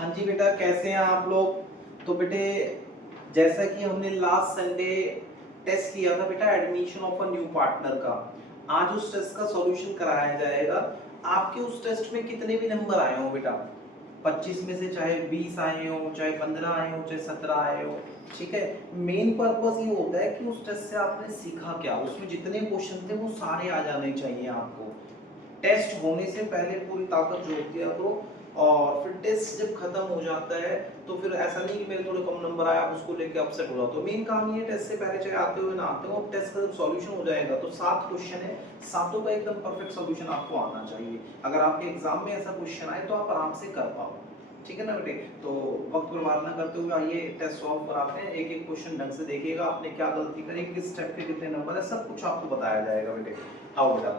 हाँ जी बेटा, कैसे हैं आप लोग। तो बेटे, जैसा कि हमने लास्ट संडे टेस्ट किया था बेटा admission of a new partner का, आज उस टेस्ट का सॉल्यूशन कराया जाएगा। आपके उस टेस्ट में कितने भी नंबर आए हो बेटा, 25 में से चाहे 20 आए हो, चाहे 15 आए हो, चाहे 17 आए हो, ठीक है। मेन पर्पस ये होता है कि उस टेस्ट से आपने सीखा क्या, उसमें जितने क्वेश्चन थे वो सारे आ जाने चाहिए आपको। टेस्ट होने से पहले पूरी ताकत झोंक दिया करो, और फिर टेस्ट जब खत्म हो जाता है तो फिर ऐसा नहीं कि मेरे थोड़े कम नंबर आए आप उसको लेके अपसेट हो जाओ। तो मेन काम ये टेस्ट से पहले चाहे आते हो ना आते हो, अब टेस्ट का जब सॉल्यूशन हो जाएगा तो 7 क्वेश्चन है, सातों का एकदम परफेक्ट सॉल्यूशन आपको आना चाहिए। अगर आपके एग्जाम में ऐसा क्वेश्चन आए तो आप आराम से कर पाओ, ठीक है ना बेटे। तो वक्त बर्बाद ना करते हुए आइए टेस्ट सॉल्व कराते हैं। एक एक क्वेश्चन ढंग से देखिएगा, आपने क्या गलती करी, किस स्टेप के कितने नंबर है, सब कुछ आपको बताया जाएगा बेटे। आओ बेटा,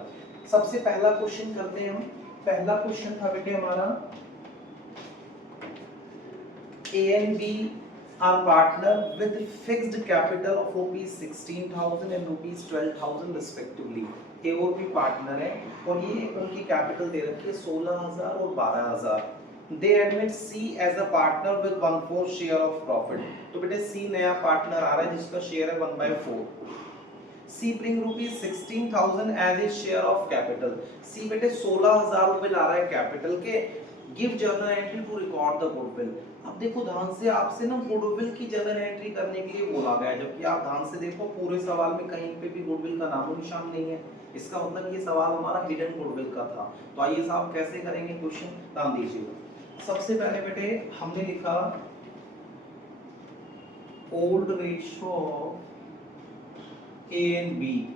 सबसे पहला क्वेश्चन करते हैं हम। पहला क्वेश्चन था बेटे हमारा, A and B are partner with fixed capital of rupees 16,000 and rupees 12,000 respectively। A और B पार्टनर है और ये उनकी कैपिटल दे रखी है 16,000 और 12,000। They admit C as a partner with 1/4 share of profit। तो बेटे C नया पार्टनर आ रहा है जिसका शेयर है 1/4। C bring rupees 16,000 as his share of capital। C बेटे 16,000 रुपए ला रहा है कैपिटल के। Give journal entry to record the goodwill. अब देखो ध्यान से, आपसे ना गुडविल की जर्नल एंट्री करने के लिए बोला गया है, जबकि आप ध्यान से देखो पूरे सवाल में कहीं पे भी गुडविल का नामो निशान नहीं है। इसका मतलब ये सवाल हमारा हिडन गुडविल का था। तो आइए साहब कैसे करेंगे क्वेश्चन, ध्यान दीजिए। सबसे पहले बेटे हमने लिखा old ratio A and B.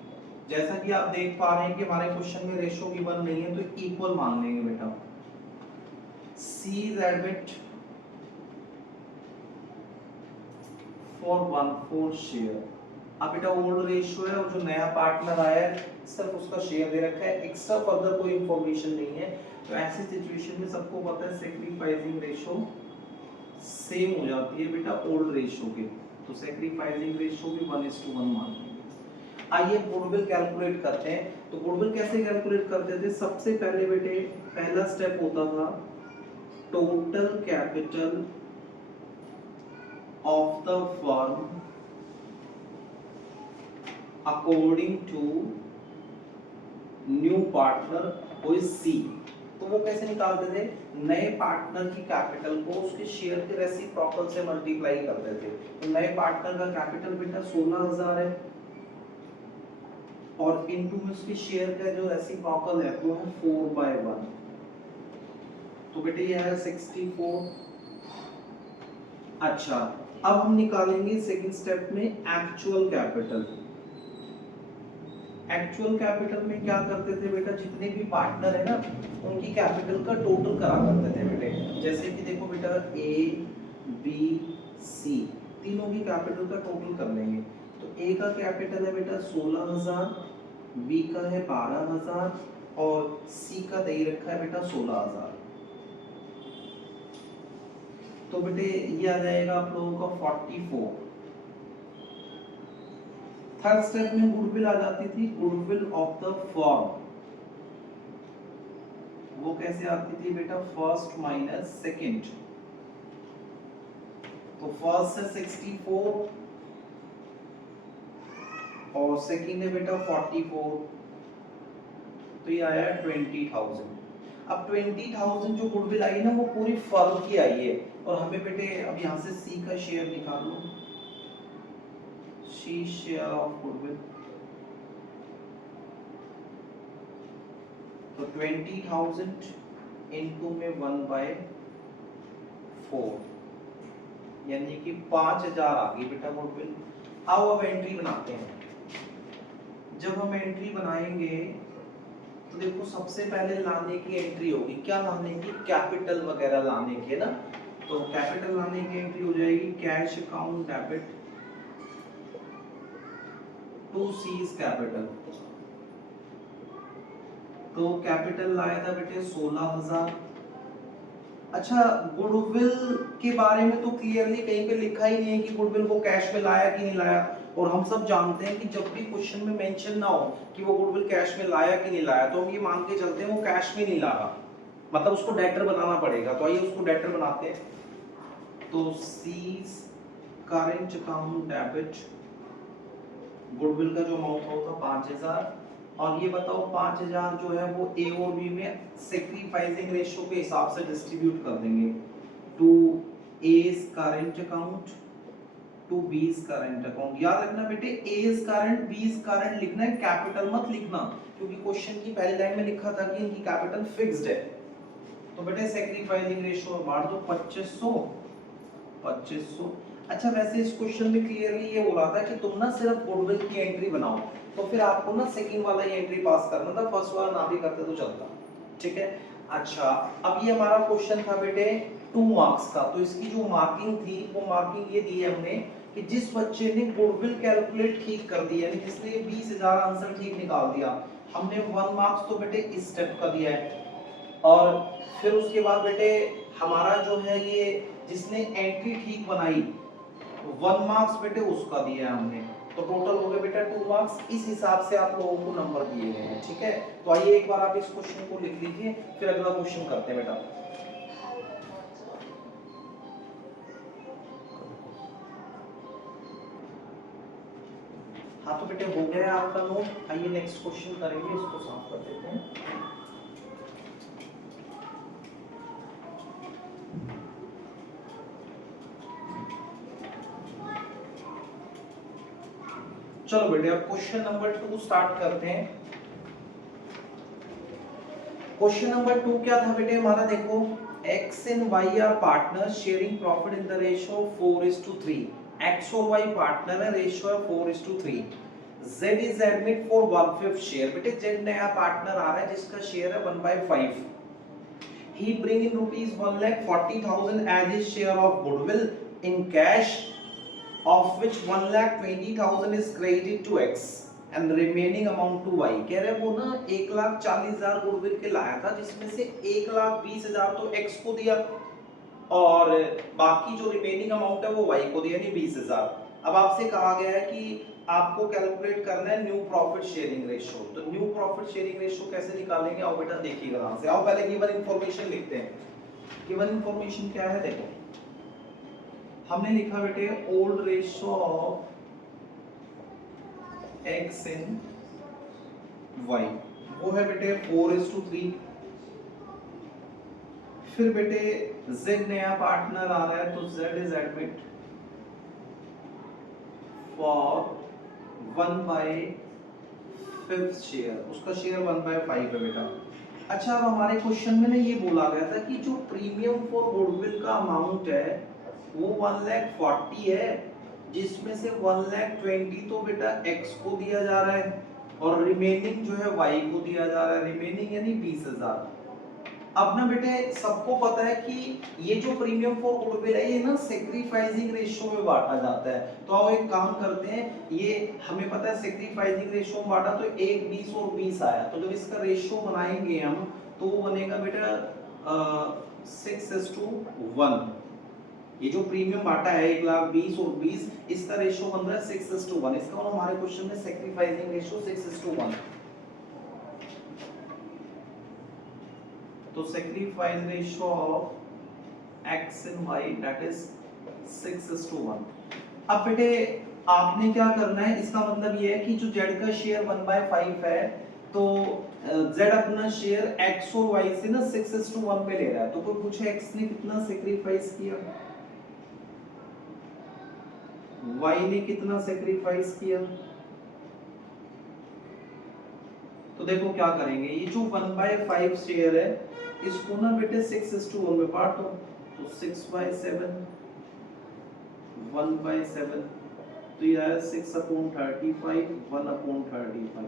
जैसा कि आप देख पा रहे हैं कि हमारे क्वेश्चन में रेशियो गिवन नहीं है तो इक्वल मान लेंगे बेटा। सी इज एडमिट फॉर 1/4 शेयर। अब बेटा ओल्ड रेशियो है और जो नया पार्टनर आया है सिर्फ उसका शेयर दे रखा है, एक्स्ट्रा फर्दर कोई इंफॉर्मेशन नहीं है। तो ऐसी सिचुएशन में सबको पता है सैक्रिफाइसिंग रेशियो सेम हो जाती है बेटा ओल्ड रेशियो के, तो सैक्रिफाइसिंग रेशियो भी 1:1 मान लेंगे। आइए गुडविल कैलकुलेट करते हैं। तो गुडविल कैसे कैलकुलेट करते थे, सबसे पहले बेटे पहला स्टेप होता था total capital of the firm according to new partner who is C. तो वो कैसे निकालते थे, नए पार्टनर की कैपिटल को उसके शेयर के रेसिप्रोकल से मल्टीप्लाई करते थे। तो नए पार्टनर का कैपिटल बेटा 16,000 है और इनटू में उसके शेयर का जो रेसिप्रोकल है वो है 4/1। तो बेटे ये है 64। अच्छा, अब हम निकालेंगे सेकंड स्टेप में एक्चुअल कैपिटल। एक्चुअल कैपिटल में क्या करते थे बेटा, जितने भी पार्टनर है ना उनकी कैपिटल का टोटल करा करते थे बेटे। जैसे कि देखो बेटा ए बी सी तीनों की कैपिटल का टोटल कर लेंगे। तो ए का कैपिटल है बेटा 16,000, बी का है 12,000 और सी का दे रखा है बेटा 16,000। तो बेटे ये आ जाएगा आप लोगों का 44। थर्ड स्टेप में गुडविल आ जाती थी, गुडविल ऑफ द फर्म। वो कैसे आती थी बेटा, फर्स्ट माइनस सेकंड। तो फर्स्ट है 64 और सेकंड है बेटा 44, तो ये आया 20,000। अब 20,000 जो गुडविल आई ना वो पूरी फर्म की आई है, और हमें बेटे अब यहाँ से सी का शेयर निकाल लो, सी शेयर ऑफ गुडविल। तो 20,000 इनटू में 1/4 यानी कि 5,000 आ गई बेटा गुडविल। आओ अब एंट्री बनाते हैं। जब हम एंट्री बनाएंगे तो देखो सबसे पहले लाने की एंट्री होगी, क्या लाने की, कैपिटल वगैरह लाने की है ना। तो कैपिटल लाने की एंट्री हो जाएगी cash account debit to C's capital. तो कैपिटल लाया था बेटे 16,000। अच्छा, गुडविल के बारे में तो क्लियरली कहीं पे लिखा ही नहीं है कि गुडविल को कैश में लाया कि नहीं लाया, और हम सब जानते हैं कि जब भी क्वेश्चन में मेंशन ना हो कि वो गुडविल कैश में लाया कि नहीं लाया तो हम ये मान के चलते हैं वो कैश में नहीं ला रहा। मतलब उसको डेटर बनाना पड़ेगा। तो आइए उसको डेटर बनाते हैं। तो C's current account debit, goodwill का जो अमाउंट होगा 5000, और ये बताओ 5000 जो है वो ए और बी में सेक्रीफाइसिंग रेशियो के हिसाब से डिस्ट्रीब्यूट कर देंगे। To A's current account, to B's current account. याद रखना बेटे एज करंट बीज करंट लिखना है, कैपिटल मत लिखना, क्योंकि क्वेश्चन की पहली लाइन में लिखा था कि इनकी कैपिटल फिक्स्ड है। तो बेटे सेक्रीफाइसिंग रेशियो बांट दो 2500 2500। अच्छा वैसे इस क्वेश्चन में क्लियरली ये बोला था कि तुम ना सिर्फ गुडविल की एंट्री बनाओ, तो फिर आपको ना सेकंड वाला ही एंट्री पास करना था, फर्स्ट वाला ना भी करते तो चलता। ठीक है। अच्छा अब ये हमारा क्वेश्चन था बेटे 2 मार्क्स का। तो इसकी जो मार्किंग थी वो मार्किंग ये दी है हमने कि जिस बच्चे ने गुडविल कैलकुलेट ठीक कर दी, यानी जिसने 20000 आंसर ठीक निकाल दिया, हमने 1 मार्क्स तो बेटे इस स्टेप का दिया है। और फिर उसके बाद बेटे हमारा जो है ये जिसने एंट्री ठीक बनाई 1 मार्क्स बेटे उसका दिया है हमने। तो टोटल हो गए बेटा 2 मार्क्स। इस हिसाब से आप लोगों को नंबर दिए गए हैं। ठीक है। तो आइए एक बार आप इस क्वेश्चन को लिख लीजिए, फिर अगला क्वेश्चन करते हैं बेटा। हाँ तो बेटे हो गया आपका नोट। आइए नेक्स्ट क्वेश्चन करेंगे, इसको साफ कर देते हैं। चलो बेटे अब क्वेश्चन नंबर 2 स्टार्ट करते हैं। क्वेश्चन नंबर 2 क्या था बेटे हमारा, देखो x and y are partners sharing profit in the ratio 4:3। x और y पार्टनर है, रेशियो है 4:3। z is admit for 1/5 share. बेटे z नया पार्टनर आ रहा है जिसका शेयर है 1/5। he bring in rupees 1,40,000 as his share of goodwill in cash, of which 1,20,000 is credited to x and remaining amount to y। कह रहे वो ना 1,40,000 गुडविल के लाया था, जिसमें से 1,20,000 तो x को दिया और बाकी जो रिमेनिंग अमाउंट है वो y को दिया, यानी 20,000। अब आपसे कहा गया है कि आपको कैलकुलेट करना है न्यू प्रॉफिट शेयरिंग रेशियो। तो न्यू प्रॉफिट शेयरिंग रेशियो कैसे निकालेंगे, आओ बेटा देखिएगा ध्यान से। आओ पहले गिवन इंफॉर्मेशन लिखते हैं। गिवन इंफॉर्मेशन क्या है, देखो हमने लिखा बेटे old ratio of x in y, वो है बेटे 4:3। फिर बेटे z नया पार्टनर आ रहा है, तो z is admit for 1/5 share, उसका शेयर 1/5 है बेटा। अच्छा अब हमारे क्वेश्चन में ना ये बोला गया था कि जो प्रीमियम फॉर गुडविल का अमाउंट है वो 1,40,000 है, जिसमें से 1,20,000 तो बेटा x को दिया जा रहा है और रिमेनिंग जो है y को दिया जा रहा है, रिमेनिंग यानी 20,000। अब ना बेटे सबको पता है कि ये जो प्रीमियम फॉर गुडविल है ये ना सेक्रीफाइसिंग रेशियो में बांटा जाता है। तो आओ एक काम करते हैं, ये हमें पता है सेक्रीफाइसिंग रेशियो में बांटा तो 1 20 और 20 आया, तो जब इसका रेशियो बनाएंगे हम तो वो बनेगा बेटा 6:1। ये जो प्रीमियम बांटा है 1,20,000 और 20, इसका रेशियो बन रहा है 6:1। इसका मतलब हमारे क्वेश्चन में सेक्रीफाइसिंग रेशियो 6:1। तो sacrifice ratio of x and y that is 6:1। अब बेटे आपने क्या करना है, इसका मतलब ये है कि जो z का शेयर 1/5 है तो z अपना शेयर x और y से ना 6:1 पे ले रहा है। तो कोई पूछे x ने कितना सेक्रीफाइस किया, y ने कितना सेक्रीफाइस किया, तो देखो क्या करेंगे, ये जो 1/5 शेयर है इसको ना बेटे 6:1 में बांटो, तो 6/7 1/7, तो ये आया 6/35 1/35।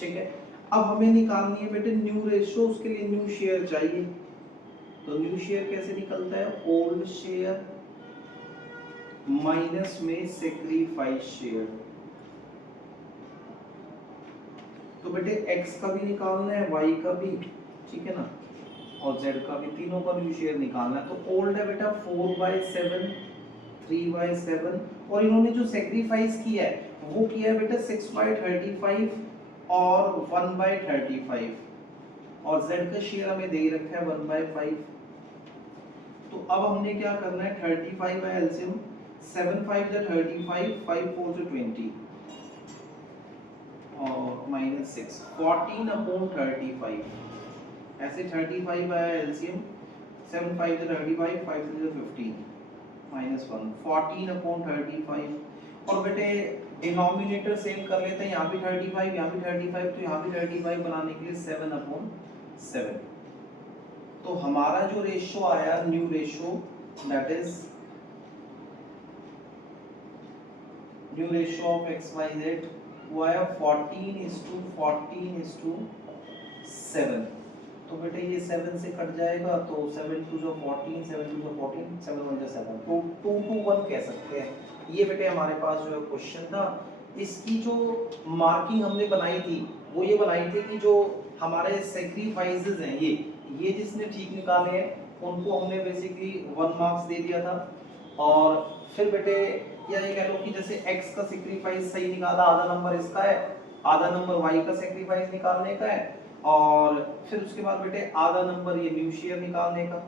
ठीक है। अब हमें निकालनी है बेटे न्यू रेशियो, उसके लिए न्यू शेयर चाहिए। तो न्यू शेयर कैसे निकलता है, ओल्ड शेयर माइनस में सेक्रीफाइस शेयर। तो बेटे x का भी निकालना है, y का भी, ठीक है ना, और z का भी, तीनों का न्यू शेयर निकालना है। तो ओल्ड है बेटा 4/7 3/7, और इन्होंने जो सेक्रीफाइस किया है वो किया है बेटा 6/35 और 1/35। और z का शेयर हमें दे ही रखा है 1/5। तो अब हमने क्या करना है, 35 है एलसीएम, 7 5 जा 35, 5 4 जा 20 और -6, 14/35। ऐसे 35 आया एलसीएम, 7 5 जा 35, 5 3 जा 15, -1, 14/35। और बेटे डिनोमिनेटर सेम कर लेते हैं, यहाँ भी 35, यहाँ भी 35, तो यहाँ भी 35 बनाने के लिए 7/7। तो हमारा जो रेशियो आया, new ratio, that is new ratio of XYZ, वो आया 14:14:7। तो बेटे ये 7 से कट जाएगा, तो 7 2 जो 14, 7 2 जो 14, 7 1 जो 7, तो 2 to 1 कह सकते हैं। ये बेटे हमारे पास जो है क्वेश्चन था। इसकी जो मार्किंग हमने बनाई थी वो ये बनाई थी कि जो हमारे सेक्रीफाइसेस हैं, ये जिसने ठीक निकाले हैं उनको हमने बेसिकली 1 मार्क्स दे दिया था। और फिर बेटे या ये कह लो कि जैसे x का सेक्रीफाइस सही निकाला, आधा नंबर इसका है, आधा नंबर y का सेक्रीफाइस निकालने का है, और फिर उसके बाद बेटे आधा नंबर ये न्यू शेयर निकालने का,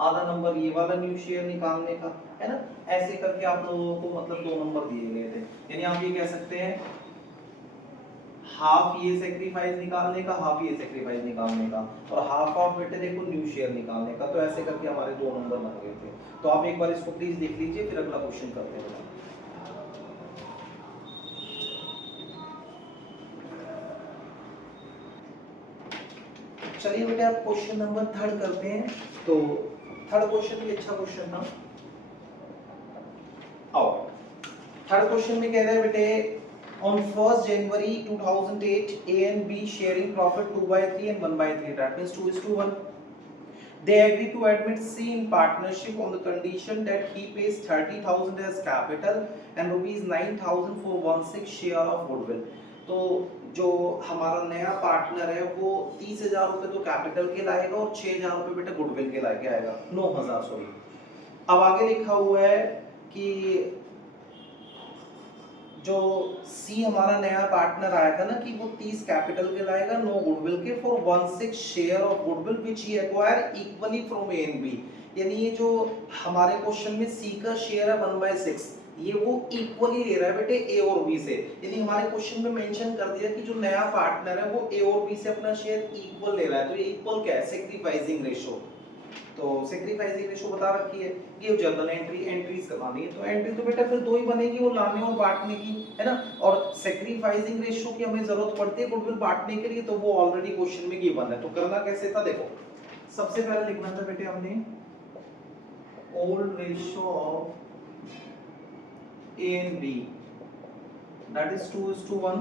आधा नंबर ये वाला न्यू शेयर निकालने का, है ना। ऐसे करके आप लोगों को मतलब 2 नंबर दिए गए थे। यानी आप ये कह सकते हैं हाफ ये सेक्रीफाइस निकालने का, हाफ ये सेक्रीफाइस निकालने का, और हाफ ऑफ बेटे देखो न्यू शेयर निकालने का। तो ऐसे करके हमारे 2 नंबर बन गए थे। तो आप एक बार इसको प्लीज देख लीजिए, फिर अगला क्वेश्चन करते हैं। चलिए बेटे आप क्वेश्चन नंबर 3 करते हैं। तो 3rd क्वेश्चन भी अच्छा क्वेश्चन था। आओ 3rd क्वेश्चन में कह रहा है बेटे on 1st January 2008 A and B sharing profit 2/3 and 1/3, that means 2:1. They agree to admit C in partnership on the condition that he pays 30,000 as capital and rupees 9,000 for 1/6 share of goodwill. तो जो हमारा नया partner है वो 30,000 रुपए तो capital के लाएगा और 6,000 रुपए बेटा गुडविल के लाके आएगा, 9,000 सॉरी। अब आगे लिखा हुआ है कि जो सी हमारा नया पार्टनर आया था ना कि वो 30 कैपिटल के लाएगा, 9 गुडविल के, for 1/6 share of goodwill which he acquire equally from A and B. यानी ये जो हमारे क्वेश्चन में सी का शेयर है 1/6, ये वो इक्वली ले रहा है बेटे ए और बी से। यानी हमारे क्वेश्चन में मेंशन कर दिया कि जो नया पार्टनर है वो ए और बी से अपना शेयर इक्वल ले रहा है। तो ये इक्वल क्या है, सेक्रीफाइसिंग रेशियो। तो सेक्रीफाइसिंग रेशियो बता रखी है, ये जर्नल एंट्रीज करवानी है। तो एंट्री तो बेटा फिर 2 ही बनेगी, वो लाने और बांटने की, है ना। और सेक्रीफाइसिंग रेशियो की हमें जरूरत पड़ती है गुडविल बांटने के लिए, तो वो ऑलरेडी क्वेश्चन में गिवन है। तो करना कैसे था, देखो सबसे पहले लिखना था बेटे हमने old ratio of A and B, that is 2:1.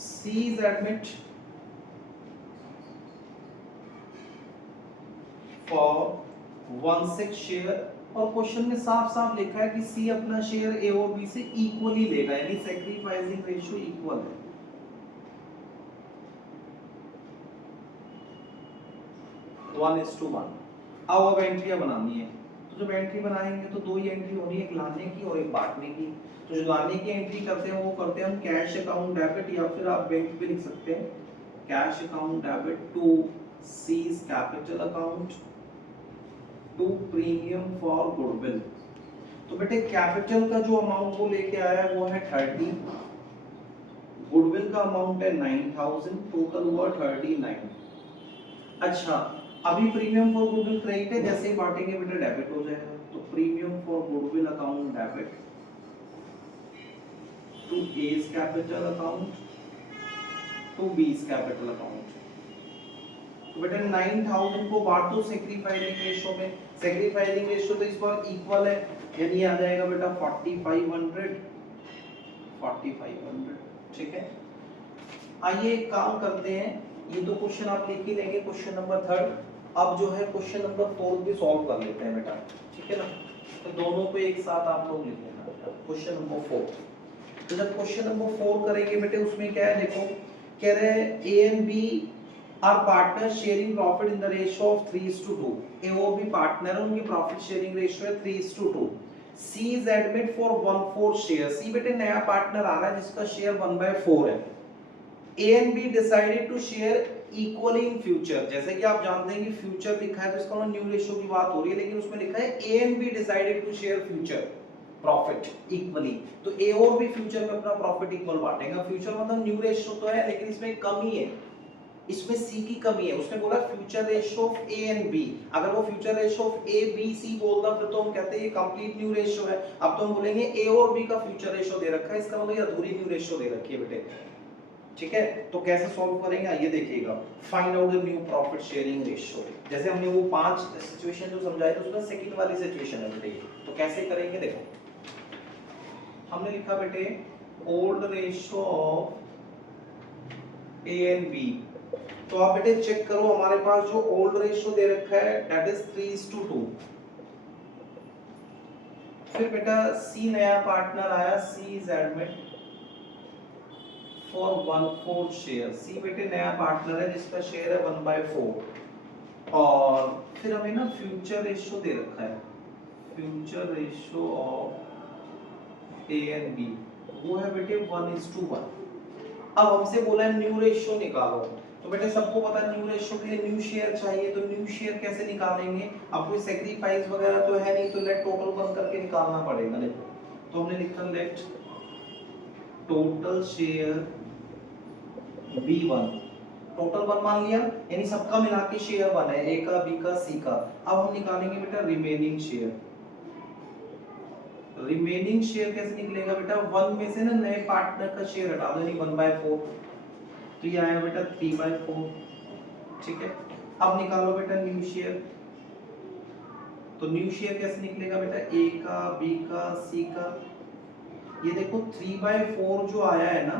C is admit for 1/6 share, और क्वेश्चन में साफ साफ लिखा है कि C अपना शेयर A और B से इक्वली लेगा, यानी सेक्रीफाइसिंग रेशियो इक्वल है। 1:1। अब एंट्रियां बनानी है। तो जब एंट्री बनाएंगे तो 2 ही एंट्री होनी है, एक लाने की और एक बांटने की। तो जो लाने की एंट्री करते हैं वो करते हैं हम कैश अकाउंट डेबिट, या फिर आप बैंक पे लिख सकते हैं cash account debit to C's capital account to premium for goodwill. तो बेटे कैपिटल का जो अमाउंट वो लेके आया है वो है 30, गुडविल का अमाउंट है 9,000, टोटल हुआ 39। अच्छा अभी प्रीमियम फॉर गुडविल क्रेडिट है, जैसे ही बांटेंगे बेटा डेबिट हो जाएगा। तो premium for goodwill account debit to A's capital account to B's capital account. तो बेटा 9,000 को बांटो सेक्रीफाइसिंग रेशियो में, सेक्रीफाइसिंग रेशियो तो इस बार इक्वल है, यानी आ जाएगा बेटा 4500, 4500। ठीक है, आइए एक काम करते हैं, ये तो क्वेश्चन आप लिख ही लेंगे, क्वेश्चन नंबर 3। अब जो है क्वेश्चन नंबर 4 भी सॉल्व कर लेते हैं बेटा, ठीक है ना। तो दोनों को एक साथ आप लोग लिख लेना। क्वेश्चन नंबर 4, तो जब क्वेश्चन नंबर 4 करेंगे बेटे उसमें क्या है, देखो कह रहे हैं A and B are partner sharing profit in the ratio of 3:2। A और बी पार्टनर है, उनकी प्रॉफिट शेयरिंग रेशियो है 3:2। सी इज एडमिट फॉर 1/4 शेयर। सी बेटे नया पार्टनर आ रहा है जिसका शेयर 1/4 है। A and B decided to share equally in future. जैसे कि आप जानते हैं कि फ्यूचर लिखा है तो इसका मतलब न्यू रेशियो की बात हो रही है, लेकिन उसमें लिखा है A and B decided to share future profit equally. तो ए और बी फ्यूचर में अपना प्रॉफिट इक्वल बांटेगा। फ्यूचर मतलब न्यू रेशियो तो है, लेकिन इसमें कमी है, इसमें सी की कमी है। उसने बोला future ratio of A and B. अगर वो future ratio of A B C बोलता फिर तो हम कहते हैं ये कंप्लीट न्यू रेशियो है। अब तो हम बोलेंगे ए और बी का फ्यूचर रेशियो दे रखा है, इसका मतलब ये अधूरी न्यू रेशियो दे रखी है बेटे। ठीक है, तो कैसे सॉल्व करेंगे आइए देखिएगा। Find out the new profit sharing ratio. जैसे हमने वो 5 सिचुएशन जो समझाई तो उसमें सेकंड वाली सिचुएशन है बेटे, तो कैसे करेंगे देखो। हमने लिखा बेटे old ratio of A and B. तो आप बेटे चेक करो, हमारे पास जो ओल्ड रेशियो दे रखा है दैट इज 3:2। फिर बेटा सी नया पार्टनर आया, सी इज एडमिट फॉर 1/4 शेयर। सी बेटे नया पार्टनर है जिसका शेयर है 1/4। और फिर हमें ना फ्यूचर रेशियो दे रखा है, future ratio of A and B वो है बेटे 1:1। अब हमसे बोला है न्यू रेशियो निकालो, तो बेटे सबको पता है न्यू रेशियो के लिए न्यू शेयर चाहिए। तो न्यू शेयर कैसे निकालेंगे, अब कोई सैक्रिफाइस वगैरह तो है नहीं, तो लेट टोटल बन करके निकालना पड़ेगा। देखो तो हमने लिखा let total share B1, total 1 मान लिया, यानी सबका मिला के शेयर 1 है, ए का बी का सी का। अब हम निकालेंगे बेटा रिमेनिंग शेयर। रिमेनिंग शेयर कैसे निकलेगा बेटा, 1 में से ना नए पार्टनर का शेयर हटा दो, यानी 1/4, तो ये आया बेटा 3/4। ठीक है, अब निकालो बेटा न्यू शेयर। तो न्यू शेयर कैसे निकलेगा बेटा, ए का बी का सी का। ये देखो 3/4 जो आया है ना,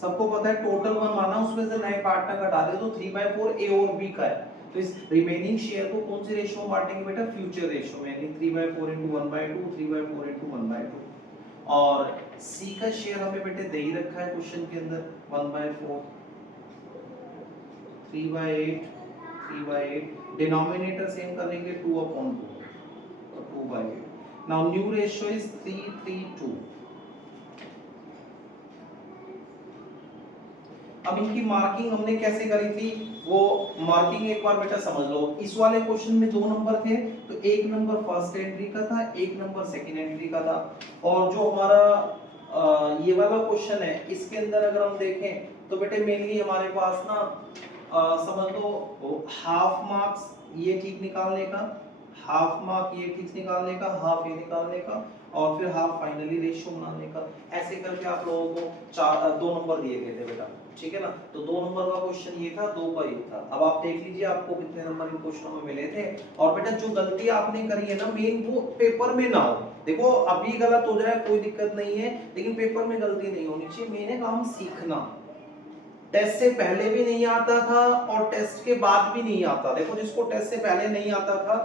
सबको पता है टोटल 1 माना, उसमें से नए पार्टनर घटा दे तो 3/4 ए और बी का है। तो इस रिमेनिंग शेयर को कौन से रेशियो में बांटेंगे बेटा, फ्यूचर रेशियो में, यानी 3/4 * 1/2, 3/4 * 1/2। और सी का शेयर हमें बेटे दे ही रखा है क्वेश्चन के अंदर 1/4, 3/8, 3/8। डिनोमिनेटर सेम करने के लिए 2/2, तो 2/8। Now new ratio is 3:3:2। अब इनकी मार्किंग हमने कैसे करी थी, वो मार्किंग एक बार बेटा समझ लो। इस वाले क्वेश्चन में 2 नंबर थे, तो 1 नंबर फर्स्ट एंट्री का था, 1 नंबर सेकंड एंट्री का था। और जो हमारा ये वाला क्वेश्चन है, इसके अंदर अगर हम देखें तो बेटे मेनली हमारे पास ना समझ लो हाफ मार्क्स ये ठीक निकालने का, हाफ मार्क ये ठीक निकालने का, हाफ ये निकालने का, और फिर हाफ फाइनली रेशियो बनाने का। ऐसे करके आप लोगों को 2 नंबर दिए गए थे बेटा। ठीक है ना, तो 2 नंबर का क्वेश्चन ये था, 2 का ये था। अब आप देख लीजिए आपको कितने नंबर इन क्वेश्चनों में मिले थे। और बेटा जो गलती आपने करी है ना, मेन वो पेपर में ना हो। देखो अभी गलत हो जाए कोई दिक्कत नहीं है, लेकिन पेपर में गलती नहीं होनी चाहिए। मेन है काम सीखना। टेस्ट से पहले भी नहीं आता था और टेस्ट के बाद भी नहीं आता। देखो जिसको टेस्ट से पहले नहीं आता था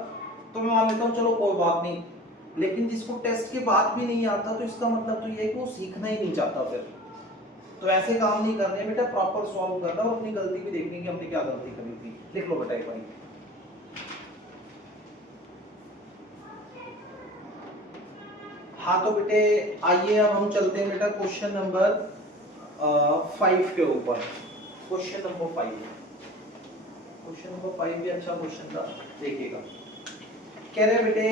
तो मैं मान लेता हूँ चलो कोई बात नहीं, लेकिन जिसको टेस्ट के बाद भी नहीं आता तो इसका मतलब तो ये है कि वो सीखना ही नहीं चाहता। फिर तो ऐसे काम नहीं करने बेटा, प्रॉपर सॉल्व करना और अपनी गलती भी देखनी कि हमने क्या गलती करी थी। लिख लो बेटा एक बार। हाँ तो बेटे आइए अब हम चलते हैं बेटा क्वेश्चन नंबर 5 के ऊपर। क्वेश्चन नंबर 5, क्वेश्चन नंबर 5 भी अच्छा क्वेश्चन था, देखिएगा। कह रहे बेटे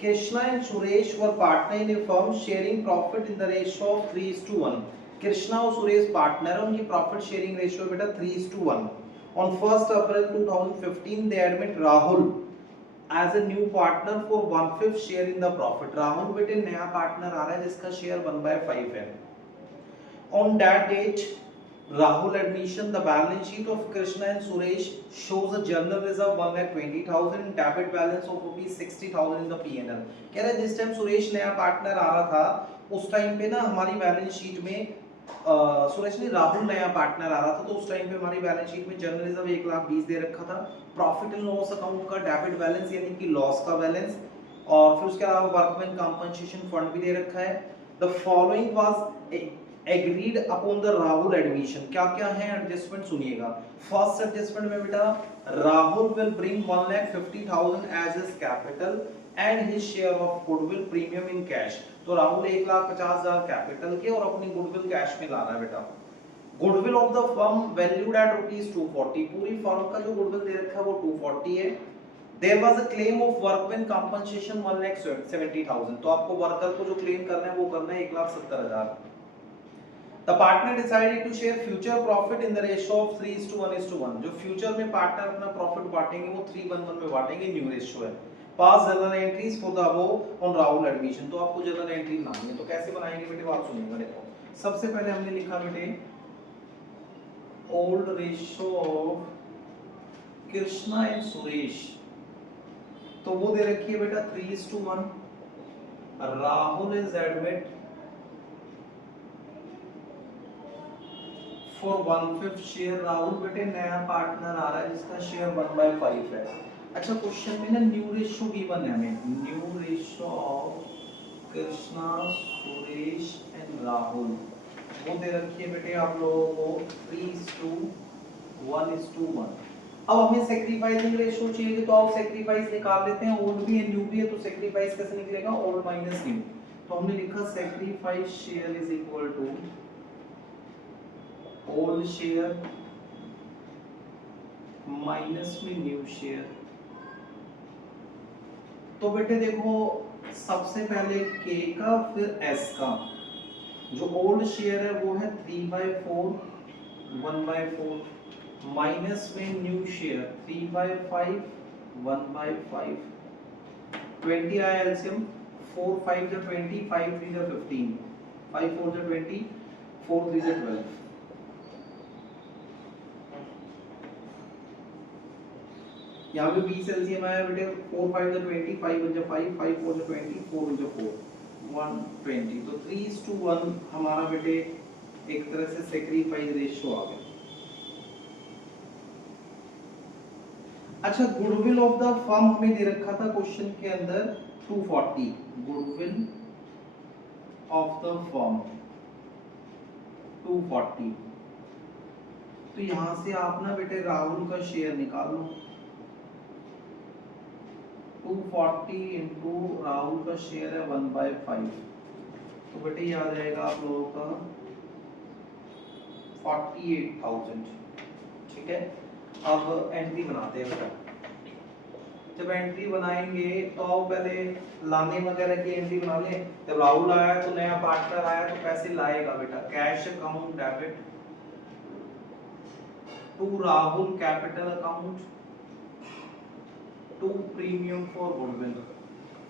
Krishna and Suresh were partner in a firm sharing profit in the ratio of 3:1। Krishna और सुरेश पार्टनर है, उनकी प्रॉफिट शेयरिंग रेशियो बेटा 3:1। On 1 April 2015 they admit Rahul as a new partner for 1/5 share in the profit. Rahul बेटे नया पार्टनर आ रहा है जिसका शेयर 1/5 है। On that date, Rahul admission, the balance sheet of Krishna and Suresh shows a general reserve 1,20,000 and debit balance of rupees 60,000 in the P&L। कह रहे जिस टाइम सुरेश नया पार्टनर आ रहा था उस टाइम पे ना हमारी बैलेंस शीट में सुरेश ने राहुल नया पार्टनर आ रहा था, तो उस टाइम पे हमारी बैलेंस शीट में जनरल रिजर्व 1,20,000 दे रखा था, प्रॉफिट एंड लॉस अकाउंट का डेबिट बैलेंस यानी कि लॉस का बैलेंस, और फिर उसके अलावा वर्कमैन कंपनसेशन फंड भी दे रखा है। The following was agreed upon the Rahul admission. क्या क्या है एडजस्टमेंट सुनिएगा। फर्स्ट एडजस्टमेंट में बेटा Rahul will bring 1,50,000 as his capital and his share of goodwill premium in cash. तो राहुल 1,50,000 कैपिटल के और अपनी गुडविल कैश में ला रहा है बेटा। Goodwill of the firm valued at ₹240, पूरी फर्म का जो गुडविल दे रखा है वो 240 है। There was a claim of workman compensation 1,70,000, तो आपको वर्कर को जो क्लेम करना है वो करना है 1,70,000। The partner decided to share future profit in the ratio of 3:1:1, जो फ्यूचर में पार्टनर अपना प्रॉफिट बांटेंगे वो 3:1 में बांटेंगे, न्यू रेशियो है। पास journal entries for the above on Rahul admission, तो आपको जर्नल एंट्री बनानी है, तो कैसे बनाएंगे बेटे बात सुनिएगा। देखो सबसे पहले हमने लिखा बेटे old ratio of Krishna and Suresh, तो वो दे रखी है बेटा 3:1। Rahul is admit for 1/5 share, Rahul बेटे नया पार्टनर आ रहा है जिसका शेयर 1/5 है। अच्छा क्वेश्चन में ना न्यू रेशियो गिवन है हमें, new ratio of Krishna Suresh and Rahul, वो दे रखी है बेटे आप लोगों को 3:1:1। अब हमें सैक्रिफाइसिंग रेशियो चाहिए, तो आप सैक्रिफाइस निकाल लेते हैं, ओल्ड भी है न्यू भी है, तो सैक्रिफाइस कैसे निकलेगा, ओल्ड माइनस न्यू। तो हमने लिखा sacrifice share is equal to old share minus में न्यू शेयर। तो बेटे देखो सबसे पहले k का फिर s का, जो ओल्ड शेयर है वो है 3/4 1/4 माइनस में न्यू शेयर 3/5 1/5। 20 आया एलसीएम, 4 5 जा 20, 5 3 जा 15, 5 4 जा 20, 4 3 जा 12। यहाँ पे 20 एलसीएम आया बेटे, 4 5 जा 20, 5 1 जा 5, 5 4 जा 20, 4 1 जा 4, 120। तो 3:1 हमारा बेटे एक तरह से सैक्रिफाइस रेशियो आ गया। अच्छा गुडविल ऑफ द फर्म हमें दे रखा था क्वेश्चन के अंदर 240, गुडविल ऑफ द फर्म 240। तो यहां से आप ना बेटे राहुल का शेयर निकाल लो, 240 इंटू राहुल का शेयर है 1/5, तो बेटे ये आ जाएगा आप लोगों का 48,000। ठीक है, अब एंट्री बनाते हैं बेटा। जब एंट्री बनाएंगे तो आओ पहले लाने वगैरह की एंट्री बना ले। जब राहुल आया तो नया पार्टनर आया तो पैसे लाएगा बेटा, cash account debit to Rahul capital account to premium for goodwill.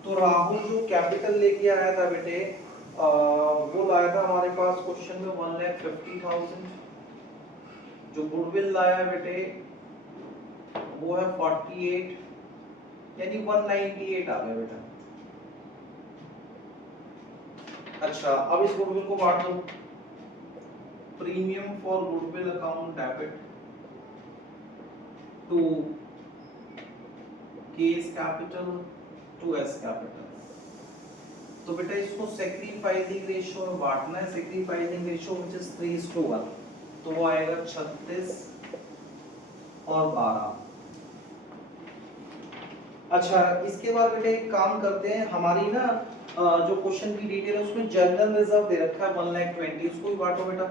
तो राहुल जो कैपिटल लेके आया था बेटे वो लाया था हमारे पास क्वेश्चन में 1,50,000। जो गुडविल लाया बेटे वो है 48, यानी 198 आ गया बेटा। अच्छा अब इस गुडविल को बांट दो, premium for goodwill account debit to case capital to S capital. तो बेटा इसको सैक्रिफाइसिंग रेशियो में बांटना है, सैक्रिफाइसिंग रेशियो व्हिच इज 3:1, तो वो आएगा 36 और 12। अच्छा इसके बाद बेटे एक काम करते हैं, हमारी ना जो क्वेश्चन की डिटेल है उसमें जनरल रिजर्व दे रखा है 1,20,000, उसको भी बांटो बेटा।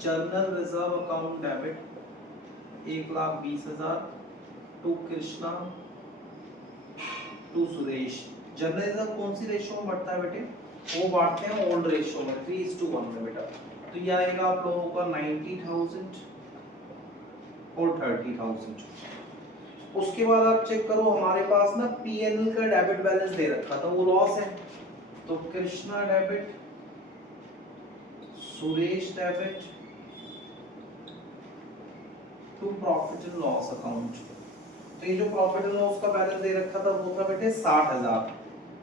General reserve account debit 1,20,000 to Krishna to Suresh. General reserve कौन सी रेशियो में बढ़ता है बेटे, वो बांटते हैं ओल्ड रेशियो में 3:1 में बेटा। तो ये आएगा आप लोगों का 90,000 और 30,000। उसके बाद आप चेक करो हमारे पास ना पीएनएल का डेबिट बैलेंस दे रखा था, वो लॉस है, तो Krishna debit Suresh debit to profit and loss account. तो ये जो प्रॉफिट एंड लॉस का बैलेंस दे रखा था वो था बेटे 60,000।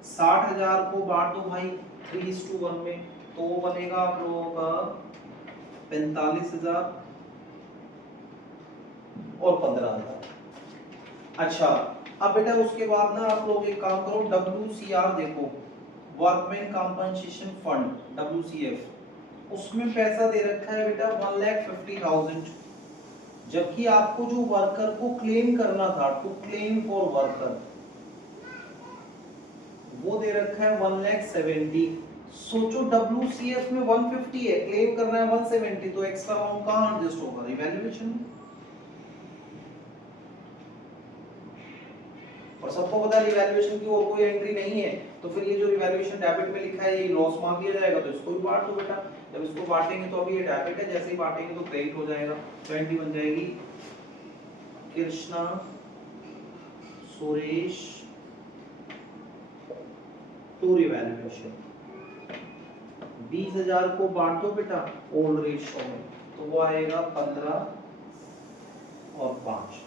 60,000 को बांट दो भाई 3:1 में, तो वो बनेगा आप लोगों का 45,000 और 15,000। अच्छा अब बेटा उसके बाद ना आप लोग एक काम करो, WCR देखो, वर्कमैन कंपनसेशन फंड WCF, उसमें पैसा दे रखा है बेटा 1,50,000, जबकि आपको जो वर्कर को क्लेम करना था टू क्लेम फॉर वर्कर वो दे रखा है 1,70,000। सोचो WCF में 150 है, क्लेम करना है 170, तो एक्स्ट्रा अमाउंट कहाँ एडजस्ट होगा? रिवैल्यूएशन में। और सबको पता है रिवैल्यूएशन की और कोई एंट्री नहीं है, तो फिर ये जो रिवैल्यूएशन डेबिट में लिखा है ये लॉस मान लिया जाएगा, तो इसको भी बांट दो बेटा। जब इसको बांटेंगे तो अभी ये डेबिट है, जैसे ही बांटेंगे तो क्रेडिट हो जाएगा। तो एंट्री बन जाएगी कृष्णा सुरेश टू रिवैल्यूएशन। 20,000 को बांट दो बेटा ओल्ड रेशियो में, तो वो आएगा 15 और 5।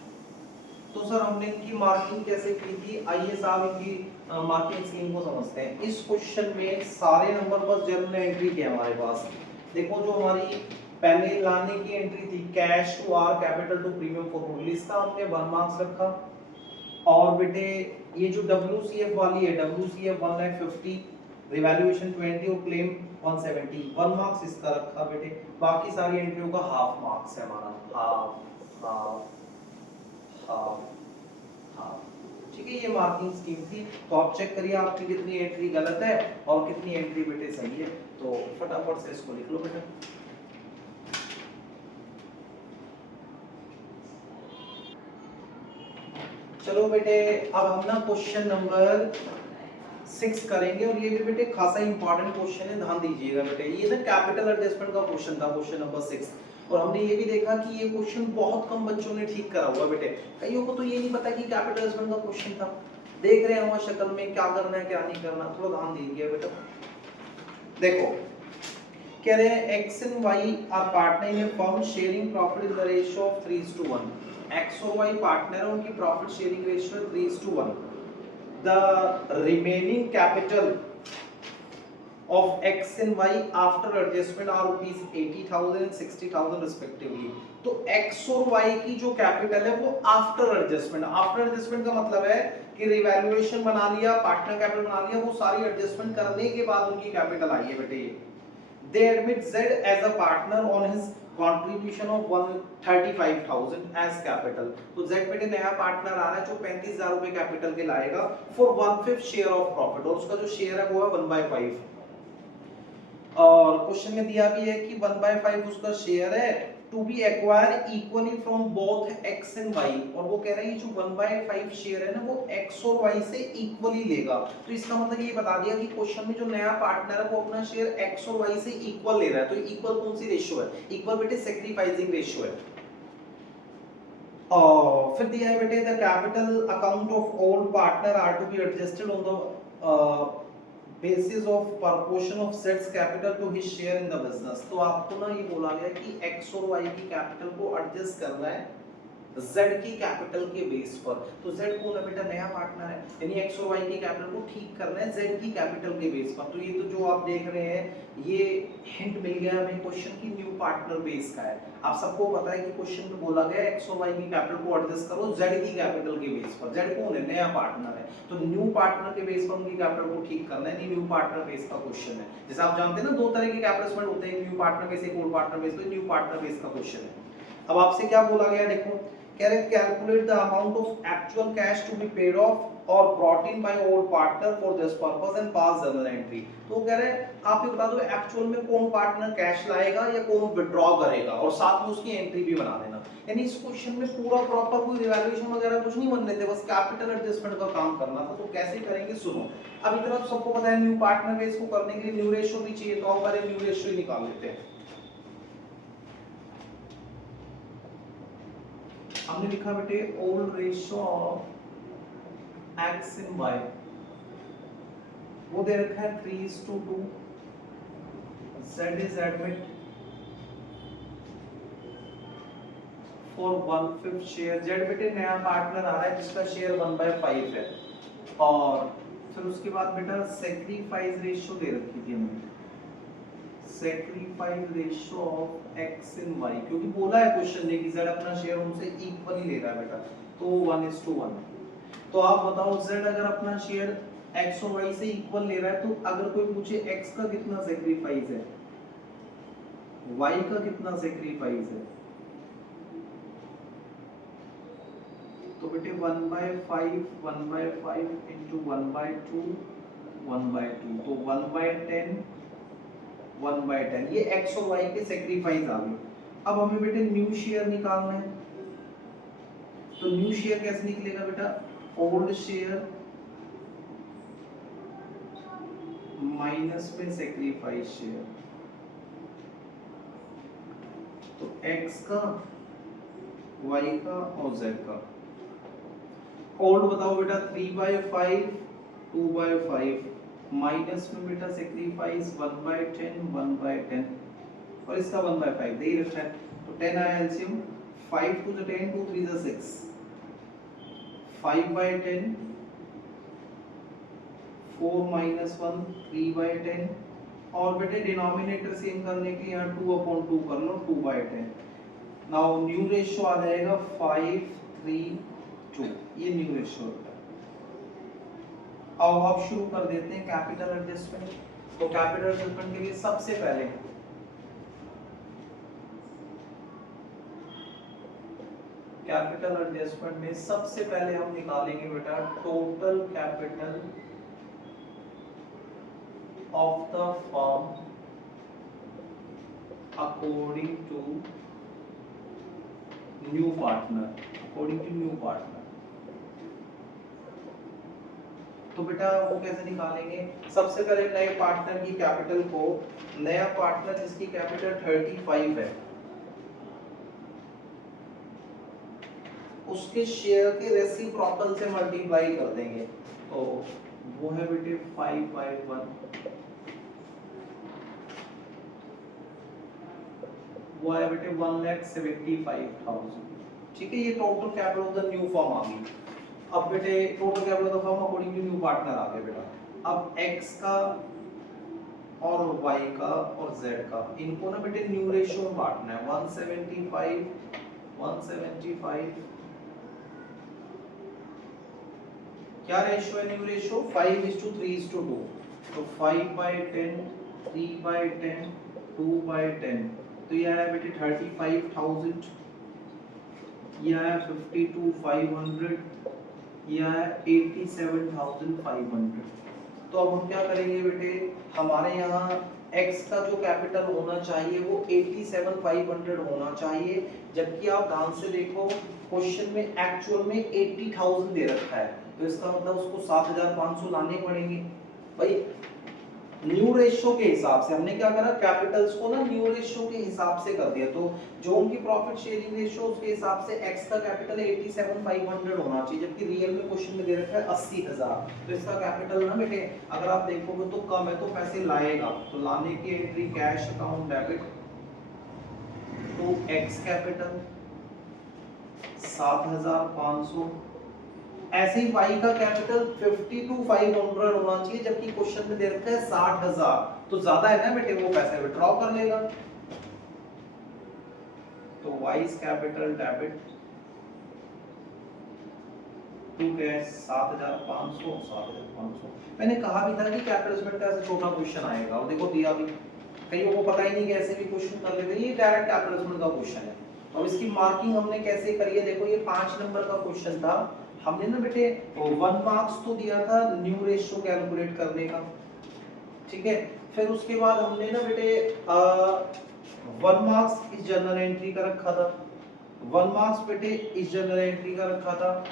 तो सर हमने इनकी मार्किंग कैसे की थी? आइए साहब इनकी मार्किंग स्कीम को समझते हैं। इस क्वेश्चन में सारे नंबर बस जनरल एंट्री के हमारे पास। देखो जो हमारी पहले लाने की एंट्री थी cash to R capital to premium for goodwill, इसका हमने 1 मार्क्स रखा। और बेटे ये जो WCF वाली है, WCF 1,50,000, रिवैल्यूएशन 20 और क्लेम 170, 1 मार्क्स इसका रखा बेटे। बाकी सारी एंट्रियों का हाफ मार्क्स है हमारा, हाफ हाफ हाफ हाफ। ठीक है, ये मार्किंग स्कीम थी। तो आप चेक करिए आपकी कितनी एंट्री गलत है और कितनी एंट्री बेटे सही है, तो फटाफट से इसको लिख लो बेटा। चलो बेटे अब हम ना क्वेश्चन नंबर 6 करेंगे, और ये भी बेटे खासा इंपॉर्टेंट क्वेश्चन है, ध्यान दीजिएगा बेटे। ये ना कैपिटल एडजस्टमेंट का क्वेश्चन था, क्वेश्चन नंबर 6। और हमने ये भी देखा कि ये क्वेश्चन बहुत कम बच्चों ने ठीक करा हुआ बेटे। कईयों को तो ये नहीं पता कि कैपिटल एडजस्टमेंट का क्वेश्चन था। देख रहे हैं हम शक्ल में क्या करना है क्या नहीं करना, थोड़ा ध्यान दीजिए बेटा। देखो कह रहे हैं X and Y are partner in firm sharing profit in the ratio of 3:1। X और वाई पार्टनर है, उनकी profit sharing ratio 3:1। The remaining capital of X and Y after adjustment are rupees 80,000 and 60,000 respectively। तो X और Y की जो capital है वो after adjustment, after adjustment का मतलब है कि रिवैल्यूएशन बना लिया, पार्टनर कैपिटल बना लिया, वो सारी एडजस्टमेंट करने के बाद उनकी कैपिटल आई है बेटे। They admit Z as a partner on his contribution of 135,000 as capital। तो Z बेटे नया पार्टनर आ रहा है जो 35,000 रुपए कैपिटल के लाएगा for 1/5 शेयर ऑफ प्रॉफिट, और उसका जो शेयर है वो है 1/5। और क्वेश्चन में दिया भी है कि 1/5 उसका शेयर है to be acquire equally from both X and Y. और वो कह रहा है ये जो 1/5 शेयर है ना वो एक्स और वाई से इक्वली लेगा। तो इसका मतलब ये बता दिया कि क्वेश्चन में जो नया पार्टनर है वो अपना शेयर एक्स और वाई से इक्वल ले रहा है। तो इक्वल कौन सी रेशियो है? इक्वल बेटे सैक्रिफाइसिंग रेशियो है। और फिर दिया है बेटे the capital account of all partner are to be adjusted on the basis of proportion of Z's capital to his share in the business। तो आपको ना ये बोला गया कि X और Y की कैपिटल को एडजस्ट करना है Z की कैपिटल के बेस पर। तो Z कौन है बेटा? नया पार्टनर है, यानी X और Y की कैपिटल को ठीक करना है Z की कैपिटल के बेस पर। तो ये तो जो आप देख रहे हैं ये हिंट मिल गया हमें क्वेश्चन की न्यू पार्टनर बेस का है। आप सबको पता है कि क्वेश्चन में बोला गया X और Y की कैपिटल को एडजस्ट करो Z की कैपिटल के बेस पर। Z कौन है? नया पार्टनर है, तो न्यू पार्टनर के बेस पर उनकी कैपिटल को ठीक करना है, न्यू पार्टनर बेस का क्वेश्चन है। जैसे आप जानते हैं ना दो तरह के कैपिटल होते हैं, न्यू पार्टनर बेस, एक ओल्ड पार्टनर बेस। तो न्यू पार्टनर बेस का क्वेश्चन है। अब आपसे क्या बोला गया देखो, calculate the amount of actual cash to be paid off or brought in by old partner for this purpose and pass journal entry। तो कह रहे हैं आप ये बता दो एक्चुअल में कौन पार्टनर कैश लाएगा या कौन विड्रॉ करेगा, और साथ में उसकी एंट्री भी बना देना। यानी इस क्वेश्चन में पूरा प्रॉपर कोई रिवैल्यूएशन वगैरह कुछ नहीं बनने थे, बस कैपिटल एडजस्टमेंट का काम करना था। तो कैसे करेंगे सुनो। अब इतना तो सबको पता है न्यू पार्टनर बेस को करने के लिए न्यू रेशियो भी चाहिए, तो हम पहले न्यू रेशियो ही निकाल लेते हैं। हमने लिखा बेटे old ratio of X in Y, वो दे रखा है 3:2। Z is admit for 1/5 share. Z बेटे नया पार्टनर आ रहा है जिसका शेयर 1/5 है। और फिर उसके बाद बेटा सैक्रिफाइस रेशियो दे रखी थी हमने, sacrifice ratio of X in Y, क्योंकि बोला है क्वेश्चन में कि Z अपना शेयर उनसे इक्वली ले रहा है बेटा, तो 1:1। तो आप बताओ Z अगर अपना शेयर x और y से इक्वल ले रहा है, तो अगर कोई पूछे x का कितना सैक्रिफाइस है, y का कितना सैक्रिफाइस है, तो बेटे 1/5 1/5 into 1/2 1/2, तो 1/10 1/10, ये x और y के सेक्रीफाइस आ गए। अब हमें बेटे न्यू शेयर निकालना है, तो न्यू शेयर कैसे निकलेगा बेटा, ओल्ड शेयर माइनस में सेक्रीफाइस शेयर, तो x का y का और z का। ओल्ड बताओ बेटा 3/5 2/5 माइनस में बेटा सेक्रीफाइस 1/10 1/10 और इसका 1/5 दे ही रखा है, तो 10 आया एलसीएम, 5 2 10 2 3 6, 5/10 4 minus 1 3/10 और बेटे डिनोमिनेटर सेम करने के लिए यहाँ 2/2 कर लो 2/10। नाउ न्यू रेशियो आ जाएगा 5 3 2, ये न्यू रेशियो होता है। अब शुरू कर देते हैं कैपिटल एडजस्टमेंट। तो कैपिटल एडजस्टमेंट के लिए सबसे पहले कैपिटल एडजस्टमेंट में सबसे पहले हम निकालेंगे बेटा total capital of the firm according to new partner. तो बेटा वो कैसे निकालेंगे, सबसे पहले नए पार्टनर की कैपिटल को, नया पार्टनर जिसकी कैपिटल 35 है उसके शेयर के रेसिप्रोकल से मल्टीप्लाई कर देंगे, तो वो है बेटे 5/1, वो है बेटे 1,75,000। ठीक है, ये total capital of the new firm आ गई। अब बेटे total capital of the firm according to new partner आ गए बेटा। अब x का और y का और z का, इनको ना बेटे न्यू रेशियो में बांटना है, 175 क्या रेशियो है, न्यू रेशियो 5:3:2, तो 5/10 3/10 2/10, तो यह है बेटे 35,000, यह है 52,500, यह है 87,500। तो अब हम क्या करेंगे बेटे, हमारे यहाँ x का जो कैपिटल होना चाहिए वो 87,500 होना चाहिए, जबकि आप ध्यान से देखो क्वेश्चन में एक्चुअल में 80,000 दे रखा है, तो इसका मतलब उसको 7,500 लाने पड़ेंगे। भाई न्यू रेशियो के हिसाब से हमने क्या करा, कैपिटल्स को ना न्यू रेशियो के हिसाब से कर दिया, तो जो उनकी प्रॉफिट शेयरिंग रेशियो उसके हिसाब से x का कैपिटल 87,500 होना चाहिए, जबकि रियल में क्वेश्चन में दे रखा है 80,000, तो इसका कैपिटल ना बेटे अगर आप देखोगे तो कम है, तो पैसे लाएगा, तो लाने की entry cash account debit to x capital 7,500, ऐसे ही y का कैपिटल 52,500 होना चाहिए, जबकि क्वेश्चन में दे रखा है 60,000, तो ज्यादा है ना बेटे, वो पैसे विड्रॉ कर लेगा, तो y capital debit to cash 7,500। मैंने कहा भी था कि कैपिटल का ऐसा छोटा क्वेश्चन आएगा, और देखो दिया भी, कईयों को पता ही नहीं कैसे भी क्वेश्चन कर लेते, ये डायरेक्ट कैपिटल का क्वेश्चन है। और इसकी मार्किंग हमने कैसे करी है, देखो ये 5 नंबर का क्वेश्चन था, हमने ना बेटे 1 मार्क्स तो दिया था न्यू रेशियो कैलकुलेट करने का, ठीक है, फिर उसके बाद हमने ना बेटे 1 मार्क्स इस जर्नल एंट्री का रखा था, 1 मार्क्स बेटे इस जर्नल एंट्री का रखा था,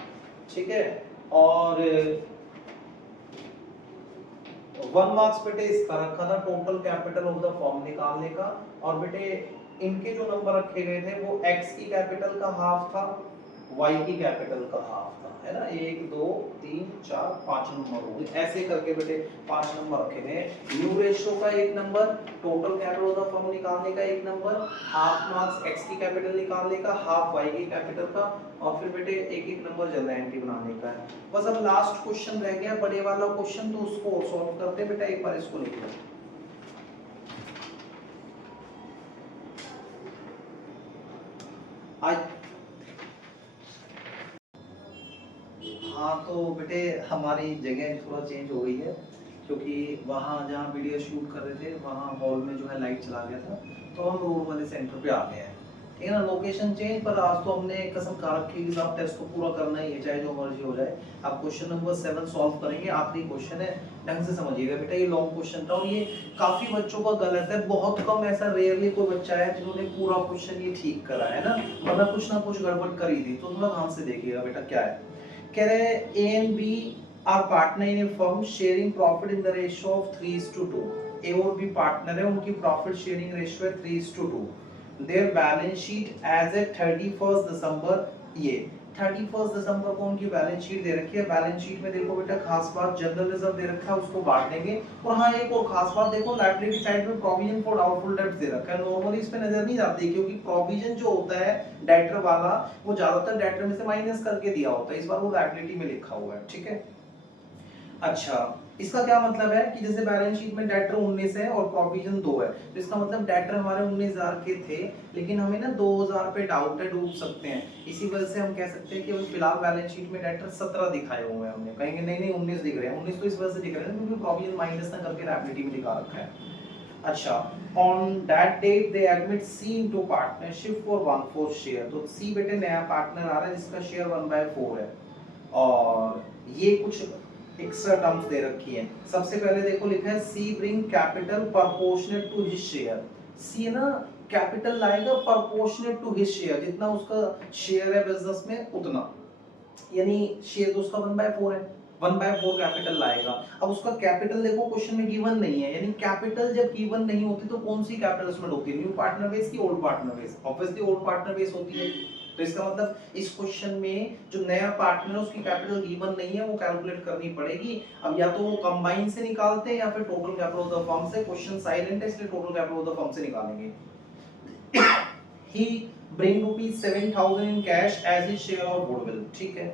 ठीक है, और 1 मार्क्स बेटे इसका रखा था total capital of the firm निकालने का, और बेटे इनके जो नंबर रखे गए थे वो x की कैपिटल का हाफ था, y की कैपिटल का हाफ था, है ना, 1 2 3 4 5 नंबर हो गए, ऐसे करके बेटे 5 नंबर रखे गए, न्यू रेशियो का 1 number, total capital of the firm निकालने का 1 नंबर, हाफ मार्क्स x की कैपिटल निकालने का, हाफ y की कैपिटल का, और फिर बेटे एक एक नंबर जनरल एंट्री बनाने का है। बस अब लास्ट क्वेश्चन रह गया बड़े वाला क्वेश्चन, तो उसको सॉल्व करते हैं बेटा, एक बार इसको लिख लो। हाँ तो बेटे हमारी जगह थोड़ा चेंज हो गई है, क्योंकि वहाँ जहाँ वीडियो शूट कर रहे थे वहाँ हॉल में जो है लाइट चला गया था, तो हम रोड वाले सेंटर पे आ गए हैं, ठीक है ना, लोकेशन चेंज, पर आज तो हमने कसम खा रखी है कि साहब टेस्ट को पूरा करना ही है, चाहे जो मर्जी हो जाए। अब क्वेश्चन नंबर 7 सॉल्व करेंगे, आखिरी क्वेश्चन है, ढंग से समझिएगा बेटा। ये लॉन्ग क्वेश्चन था और ये काफी बच्चों का गलत है, बहुत कम, ऐसा रेयरली कोई बच्चा है जिन्होंने पूरा क्वेश्चन ये ठीक करा है ना, वरना कुछ ना कुछ गड़बड़ कर ही दी। तो थोड़ा ध्यान से देखिएगा बेटा क्या है। कह रहे हैं A and B are partner in a firm sharing profit in the ratio of 3:2। A और बी पार्टनर है, उनकी प्रॉफिट शेयरिंग रेशियो है 3:2। There balance sheet as a 31 December, ये 31 दिसंबर को उनकी बैलेंस शीट दे रखी है। बैलेंस शीट में देखो बेटा खास बात जनरल रिजर्व दे रखा है, उसको बांट देंगे। और हाँ एक और खास बात देखो, लायबिलिटी साइड में प्रोविजन फॉर डाउटफुल डेब्ट्स दे रखा है। नॉर्मली इस पे नजर नहीं जाती क्योंकि प्रोविजन जो होता है डेटर वाला वो ज्यादातर डेटर में से माइनस करके दिया होता है, इस बार वो लायबिलिटी में लिखा हुआ है। ठीक है, अच्छा इसका क्या मतलब है कि जैसे बैलेंस शीट में डेटर 19 है और प्रोविजन 2 है, तो इसका मतलब डेटर हमारे 19,000 के थे, लेकिन हमें ना 2,000 पे डाउट है, डूब सकते हैं। इसी वजह से हम कह सकते हैं कि अभी फिलहाल बैलेंस शीट में डेटर 17 दिखाए हुए हैं, हमने कहेंगे नहीं नहीं 19 दिख रहे हैं। 19 तो इस वजह से दिख रहे हैं क्योंकि प्रोविजन माइनस ना करके लायबिलिटी में दिखा रखा है। अच्छा, on that date they admit C into partnership for 1/4 share. तो सी बेटे नया पार्टनर आ रहा है जिसका शेयर 1/4 है, और ये कुछ एक्स्ट्रा टर्म्स दे रखी है। सबसे पहले देखो लिखा है C bring capital proportionate to his share. C ना कैपिटल लाएगा प्रोपोर्शनेट टू हिज शेयर, जितना उसका शेयर है बिजनेस में उतना, यानी शेयर तो उसका 1/4 है, 1/4 कैपिटल लाएगा। अब उसका कैपिटल देखो क्वेश्चन में गिवन नहीं है, यानी कैपिटल जब गिवन नहीं होती तो कौन सी कैपिटल उसमें होती है, न्यू पार्टनर बेस की old partner base? Obviously old partner base होती है। तो इसका मतलब इस क्वेश्चन में जो नया पार्टनर है उसकी कैपिटल गिवन नहीं है, वो कैलकुलेट करनी पड़ेगी। अब या तो वो कंबाइन से निकालते हैं या फिर total capital of the firm से। क्वेश्चन साइलेंट है इसलिए total capital of the firm से निकालेंगे। he bring rupees 7,000 in cash as his share of goodwill। ठीक है,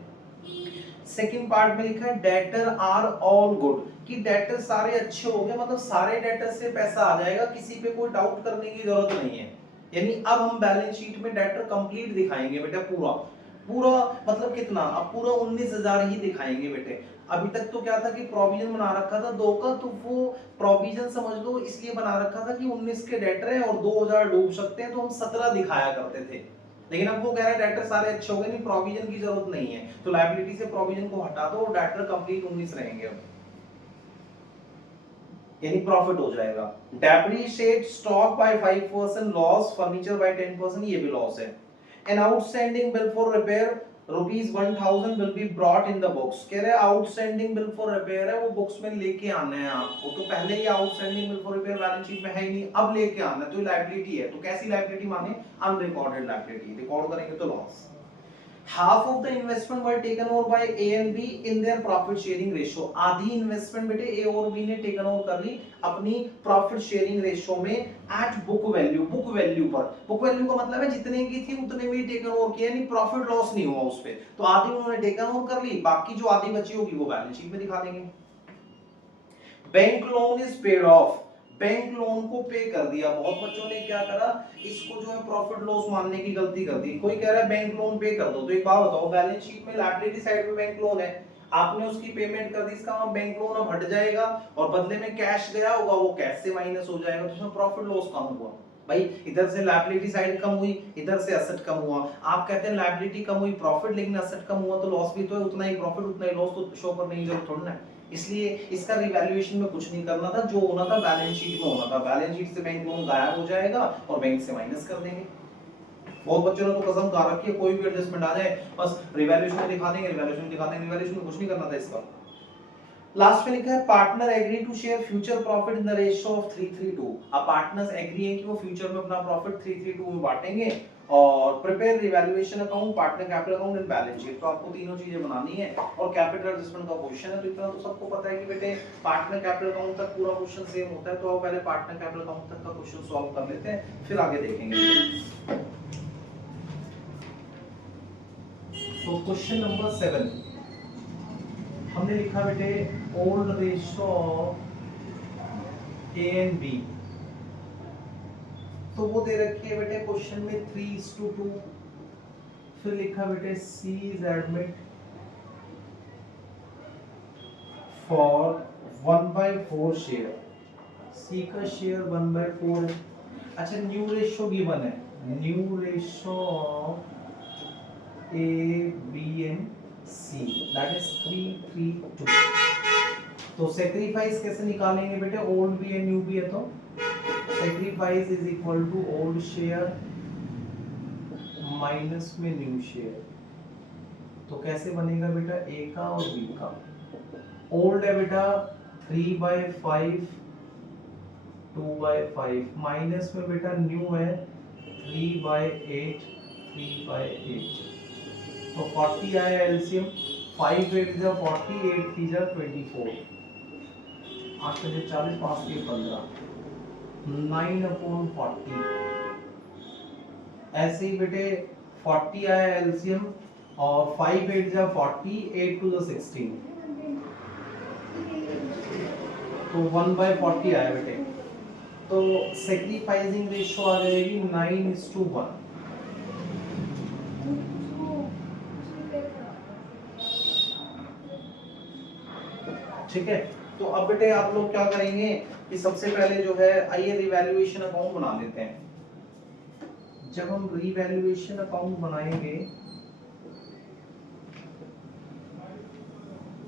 सेकंड पार्ट में लिखा है डेटर आर ऑल गुड, कि डेटर सारे अच्छे हो गए, मतलब सारे डेटर से पैसा आ जाएगा, किसी पे कोई डाउट करने की जरूरत नहीं है। यानी अब हम बैलेंस शीट में डेटर कंप्लीट दिखाएंगे बेटा, पूरा पूरा मतलब कितना, अब पूरा 19,000 ही दिखाएंगे बेटे। अभी तक तो क्या था कि प्रोविजन बना रखा था 2 का, तो वो प्रोविजन समझ लो इसलिए बना रखा था कि 19 के डेटर हैं और 2,000 डूब सकते हैं, तो हम 17 दिखाया करते थे। लेकिन अब वो कह रहा है डेटर सारे अच्छे हो गए, नहीं प्रोविजन की जरूरत नहीं है, तो लायबिलिटी से प्रोविजन को हटा दो और डेटर कंप्लीट 19 रहेंगे अब, यानी प्रॉफिट हो जाएगा। Depreciate stock by 5%, loss furniture by 10%, ये भी लॉस है। An outstanding bill for repair rupees 1,000 will be brought in the books. कह रहे आउटस्टैंडिंग बिल फॉर रिपेयर है, वो बुक्स में लेके आना है आपको, तो पहले ही outstanding bill for repair balance sheet में है ही नहीं, अब लेके आना है, तो लायबिलिटी है। तो कैसी लायबिलिटी माने, अनरिकॉर्डेड लायबिलिटी, रिकॉर्ड करेंगे तो loss. half of the investment were taken over by A and B in their profit sharing ratio। आधी इन्वेस्टमेंट बेटे A और B ने टेकन ओवर कर ली अपनी प्रॉफिट शेयरिंग रेशियो में at book value. Book value पर, बुक वैल्यू का मतलब है जितने की थी उतने में ही टेकन ओवर किया, यानी प्रॉफिट लॉस नहीं हुआ उस पे। तो आधी उन्होंने टेकन ओवर कर ली, बाकी जो आधी बची होगी वो बैलेंस शीट में दिखा देंगे। Bank loan is paid of, bank loan को पे कर दिया। बहुत बच्चों ने क्या करा, इसको जो है प्रॉफिट लॉस मानने की गलती कर दी। कोई कह रहा है बैंक लोन पे कर दो, तो एक बात बताओ, बैलेंस शीट में लायबिलिटी साइड पे बैंक लोन है, आपने उसकी पेमेंट कर दी, इसका मतलब बैंक लोन अब हट जाएगा और बदले में कैश गया होगा, वो कैश से माइनस हो जाएगा, तो उसमें प्रॉफिट लॉस कम हुआ। भाई इधर से लायबिलिटी साइड कम हुई, इधर से एसेट कम हुआ। आप कहते हैं लायबिलिटी कम हुई प्रॉफिट, लेकिन एसेट कम हुआ तो लॉस भी तो है, उतना ही प्रॉफिट उतना ही लॉस, तो शो करने की जरूरत थोड़ी ना है। इसलिए इसका रिवैल्यूएशन में कुछ नहीं करना था, जो होना था बैलेंस शीट में होना था। बैलेंस शीट से बैंक लोन गायब हो जाएगा और बैंक से माइनस कर देंगे। बहुत बच्चों ने तो कसम खा रखी है कोई भी एडजस्टमेंट आ जाए बस रिवैल्यूएशन में दिखा देंगे, रिवैल्यूएशन में दिखा देंगे, रिवैल्यूएशन में कुछ नहीं करना था इसका। लास्ट में लिखा है partner agree to share future profit in the ratio of 3:3:2। अब पार्टनर्स एग्री हैं कि वो फ्यूचर में अपना प्रॉफिट 3:3:2 में बांटेंगे। और prepare revaluation account, partner capital account and balance sheet. तो आपको तीनों चीजें बनानी है और कैपिटल एडजस्टमेंट का क्वेश्चन है, तो इतना तो सबको पता है कि बेटे पार्टनर कैपिटल अकाउंट तक पूरा क्वेश्चन सेम होता है। तो आप पहले पार्टनर कैपिटल अकाउंट तक का क्वेश्चन सॉल्व कर लेते हैं, फिर आगे देखेंगे। तो क्वेश्चन नंबर 7 हमने लिखा बेटे old ratio A and B, तो वो दे रखी है बेटे क्वेश्चन में 3:2। फिर लिखा बेटे C is admit for 1/4 share, C का शेयर 1/4 है। अच्छा न्यू रेशियो गिवन है, new ratio of A B and C that is 3 3 2। तो सेक्रीफाइस कैसे निकालेंगे बेटे, ओल्ड बी है न्यू बी है, तो sacrifice is equal to old share minus में न्यू शेयर। तो कैसे बनेगा बेटा, ए का और बी का। ओल्ड है बेटा 3/5 2/5 माइनस में बेटा न्यू है 3/8 3/8। तो 40 आया एलसीएम, 5 8 जा 40 8 3 जा 24 8 से 40 5 के 15 9/40। ऐसे ही बेटे 40 आया एलसीएम और 5 8 जा 40 8 to the 16 तो 1/40 आया बेटे। तो सेक्रीफाइसिंग रेशियो आ जाएगी 9:1। ठीक है। तो अब बेटे आप लोग क्या करेंगे कि सबसे पहले जो है आइए रिवैल्यूएशन अकाउंट बना लेते हैं। जब हम रिवैल्यूएशन अकाउंट बनाएंगे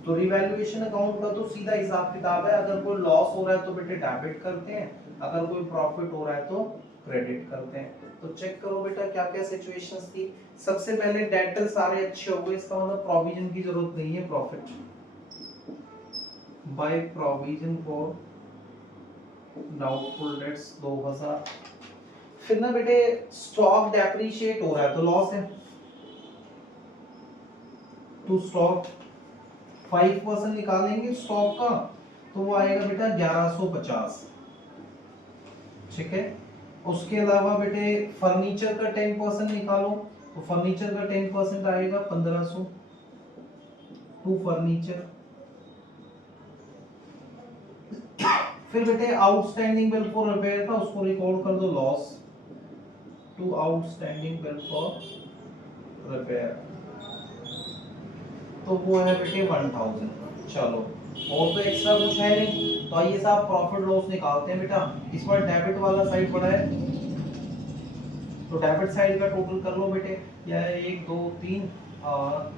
तो रिवैल्यूएशन अकाउंट का तो सीधा हिसाब किताब है, अगर कोई लॉस हो रहा है तो बेटे डेबिट करते हैं, अगर कोई प्रॉफिट हो रहा है तो क्रेडिट करते हैं। तो चेक करो बेटा क्या क्या सिचुएशंस थी। सबसे पहले डेटर सारे अच्छे हो गए, इसका मतलब प्रोविजन की जरूरत नहीं है। Profit by provision for doubtful debts 2000। फिर ना बेटे स्टॉक डेप्रिशिएट हो रहा है तो लॉस है, तो स्टॉक 5% निकालेंगे स्टॉक का तो वो आएगा बेटा 1150। ठीक है। उसके अलावा बेटे फर्नीचर का 10% निकालो तो फर्नीचर का 10% आएगा 1500 टू फर्नीचर। फिर बेटे आउटस्टैंडिंग बिल फॉर रिपेयर था उसको रिकॉर्ड कर दो loss to outstanding bill for repair, तो वो है बेटे 1000। चलो और तो एक्स्ट्रा कुछ है नहीं, तो आइए साहब प्रॉफिट लॉस निकालते हैं बेटा। इस बार डेबिट वाला साइड पड़ा है तो डेबिट साइड का टोटल कर लो बेटे, यह 1 2 3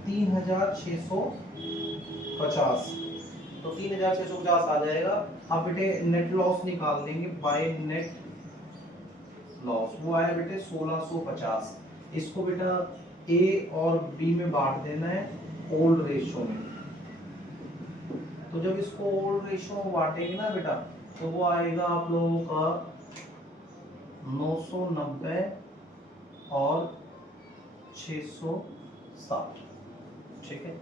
3650, तो 3650 आ जाएगा। अब बेटे नेट लॉस निकाल देंगे बाय नेट लॉस, वो आया बेटे 1650। इसको बेटा ए और बी में बांट देना है ओल्ड रेशियो में। तो जब इसको ओल्ड रेशियो में बांटेंगे ना बेटा तो वो आएगा आप लोगों का 990 और 660। ठीक है।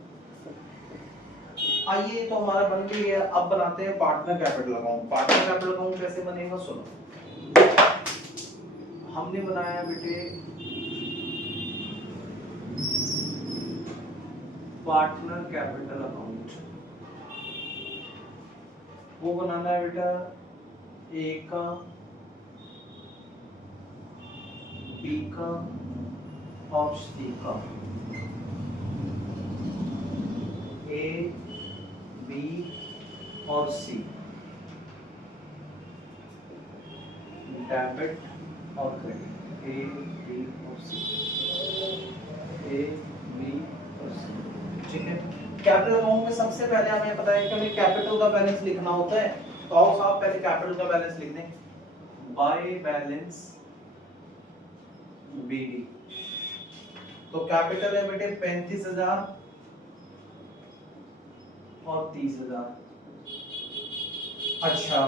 आइए तो हमारा बन गई है, अब बनाते हैं partner capital account. Partner capital account कैसे बनेगा सुनो। हमने बनाया बेटे पार्टनर कैपिटल अकाउंट, वो बनाना है बेटा ए का बी का और सी का। ए बी और सी डेबिट और क्रेडिट, ए बी और सी, ए बी और सी। ठीक है। कैपिटल अकाउंट में सबसे पहले हमें पता है कि हमें कैपिटल का बैलेंस लिखना होता है, तो आओ साहब पहले कैपिटल का बैलेंस लिख दें बाय बैलेंस बीडी। तो कैपिटल है बेटे 35,000 और 30,000। अच्छा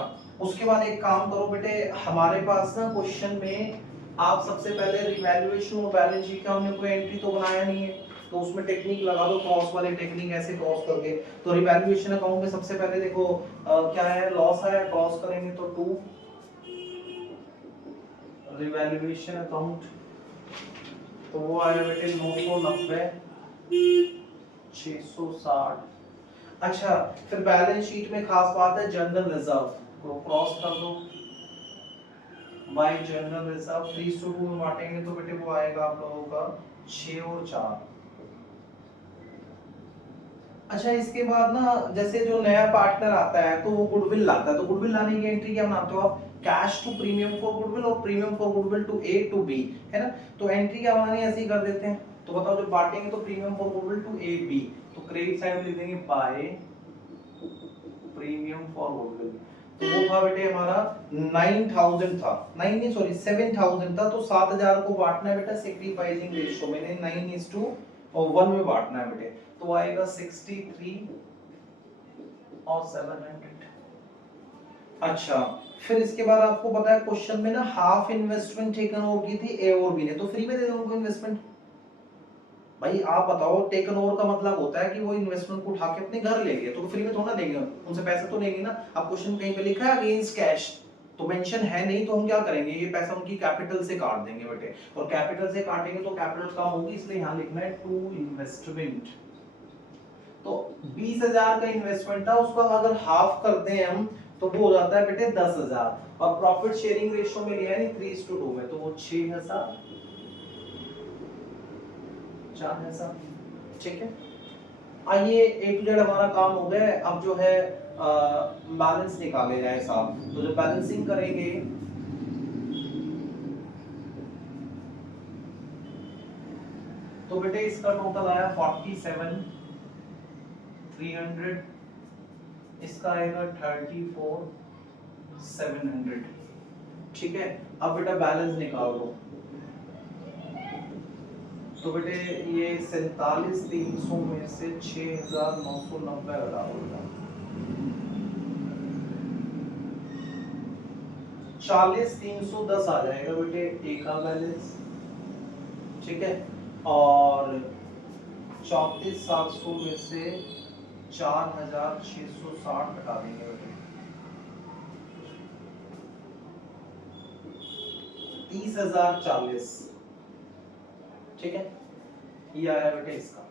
उसके बाद एक काम करो बेटे, हमारे पास ना क्वेश्चन में आप सबसे पहले रिवैल्यूएशन और बैलेंस शीट का हमने कोई एंट्री तो बनाया नहीं है, तो उसमें टेक्निक लगा दो क्रॉस वाले टेक्निक, ऐसे क्रॉस करके। तो रिवैल्यूएशन अकाउंट में सबसे पहले देखो क्या है, लॉस है, क्रॉस करेंगे तो 2 रिवैल्यूएशन अकाउंट, तो वो आया बेटे 990 660। अच्छा फिर बैलेंस शीट में खास बात है जनरल रिजर्व, तो क्रॉस कर दो बाय जनरल रिजर्व 3:2 में बांटेंगे तो बेटे वो आएगा आप लोगों का 6 और 4। अच्छा इसके बाद ना जैसे जो नया पार्टनर आता है तो वो गुडविल लाता है, तो गुडविल लाने की एंट्री क्या बनाते हो आप, cash to premium for goodwill और premium for goodwill to A to B, है ना। तो एंट्री क्या बनानी है, ऐसे ही कर देते हैं। तो बताओ जब बांटेंगे तो premium for goodwill to A B, तो क्रेडिट साइड में लिख देंगे बाय प्रीमियम फॉर गुडविल। तो वो था बेटे हमारा 9000 था, 9 नहीं सॉरी 7000 था। तो 7000 को बांटना है बेटा सैक्रिफाइसिंग रेशियो में, 9:1 में बांटना है बेटे। तो आएगा 63 और 700। अच्छा, फिर इसके बाद आपको पता है क्वेश्चन में ना हाफ इन्वेस्टमेंट टेकन ओवर की थी ए और बी ने, तो फ्री में दे दो उनको इन्वेस्टमेंट। भाई आप बताओ, टेकन ओवर का मतलब होता है कि वो इन्वेस्टमेंट को उठा के अपने घर ले गए, तो फ्री में थोड़ा देंगे, उनसे पैसे तो लेंगे ना। अब क्वेश्चन कहीं पे लिखा है अगेंस्ट कैश, तो मेंशन है नहीं, तो हम क्या करेंगे, ये पैसा उनकी कैपिटल से काट देंगे बेटे, और कैपिटल से काटेंगे तो कैपिटल कम होगी, इसलिए यहाँ लिखना है टू इन्वेस्टमेंट। तो 20000 का इन्वेस्टमेंट था, उसका अगर हाफ कर दें हम तो वो हो जाता है बेटे 10000, और प्रॉफिट शेयरिंग रेशियो में लिया है 3:2 में, तो वो 6000 4000। ठीक है, आइए ए टू जेड हमारा काम हो गया। अब जो है बैलेंस निकाले जाए साहब। तो जब बैलेंसिंग करेंगे तो बेटे इसका टोटल आया 47,300, इसका आएगा 34,700। ठीक है, अब बेटा बैलेंस निकाल लो। तो बेटे ये 47,300 में से 6,990 घटा दो, 40,310 आ जाएगा बेटे ए का बैलेंस। ठीक है, और 34,700 में से 4,660 घटा देंगे बेटे, 30,040। ठीक है, ये आया बेटे इसका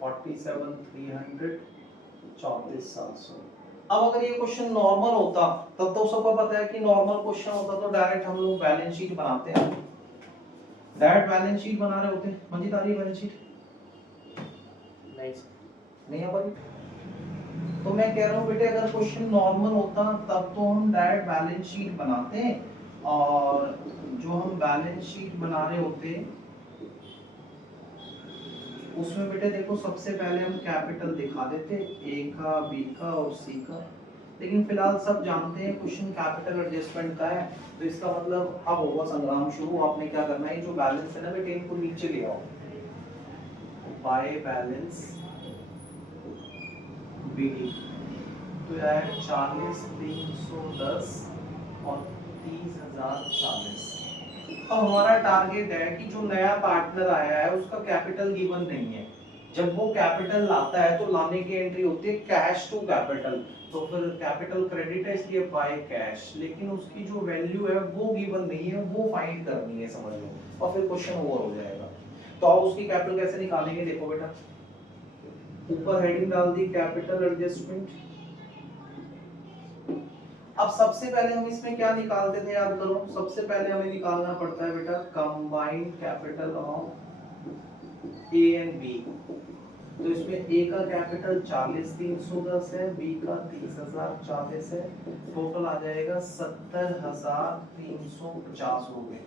47,300 34,700। अब अगर ये क्वेश्चन नॉर्मल होता, तब तो सबको पता है कि नॉर्मल क्वेश्चन होता तो डायरेक्ट हम लोग बैलेंस शीट बनाते हैं, डायरेक्ट बैलेंस शीट बना रहे होते। मंजित आ रही है बैलेंस शीट? नहीं आ पा रही। तो मैं कह रहा हूँ बेटे अगर क्वेश्चन नॉर्मल होता तब तो हम डायरेक्ट बैलेंस शीट बनाते, और जो हम बैलेंस शीट बना रहे होते उसमें बेटे देखो सबसे पहले हम कैपिटल दिखा देते, ए का, बी का और सी का। लेकिन फिलहाल सब जानते हैं क्वेश्चन कैपिटल एडजस्टमेंट का है, तो इसका मतलब अब होगा संग्राम शुरू। आपने क्या करना है, जो बैलेंस है ना बेटे इनको नीचे ले आओ, बाय बैलेंस बीडी। तो यह है 40,310 और 30,040। अब हमारा टारगेट है कि जो नया पार्टनर आया है उसका कैपिटल गिवन नहीं है। जब वो कैपिटल लाता है तो लाने की एंट्री होती है कैश टू कैपिटल, तो फिर कैपिटल क्रेडिट है इसलिए बाय कैश, लेकिन उसकी जो वैल्यू है वो गिवन नहीं है, वो फाइंड करनी है, समझ लो, और फिर क्वेश्चन ओवर हो जाएगा। तो अब उसकी कैपिटल कैसे निकालेंगे, देखो बेटा, ऊपर हेडिंग डाल दी कैपिटल एडजस्टमेंट। अब सबसे पहले हम इसमें क्या निकालते थे, याद करो, सबसे पहले हमें निकालना पड़ता है बेटा combined capital of A and B. तो इसमें ए का कैपिटल 40,310 है, बी का 30,040 है, टोटल आ जाएगा 70,350 रुपए।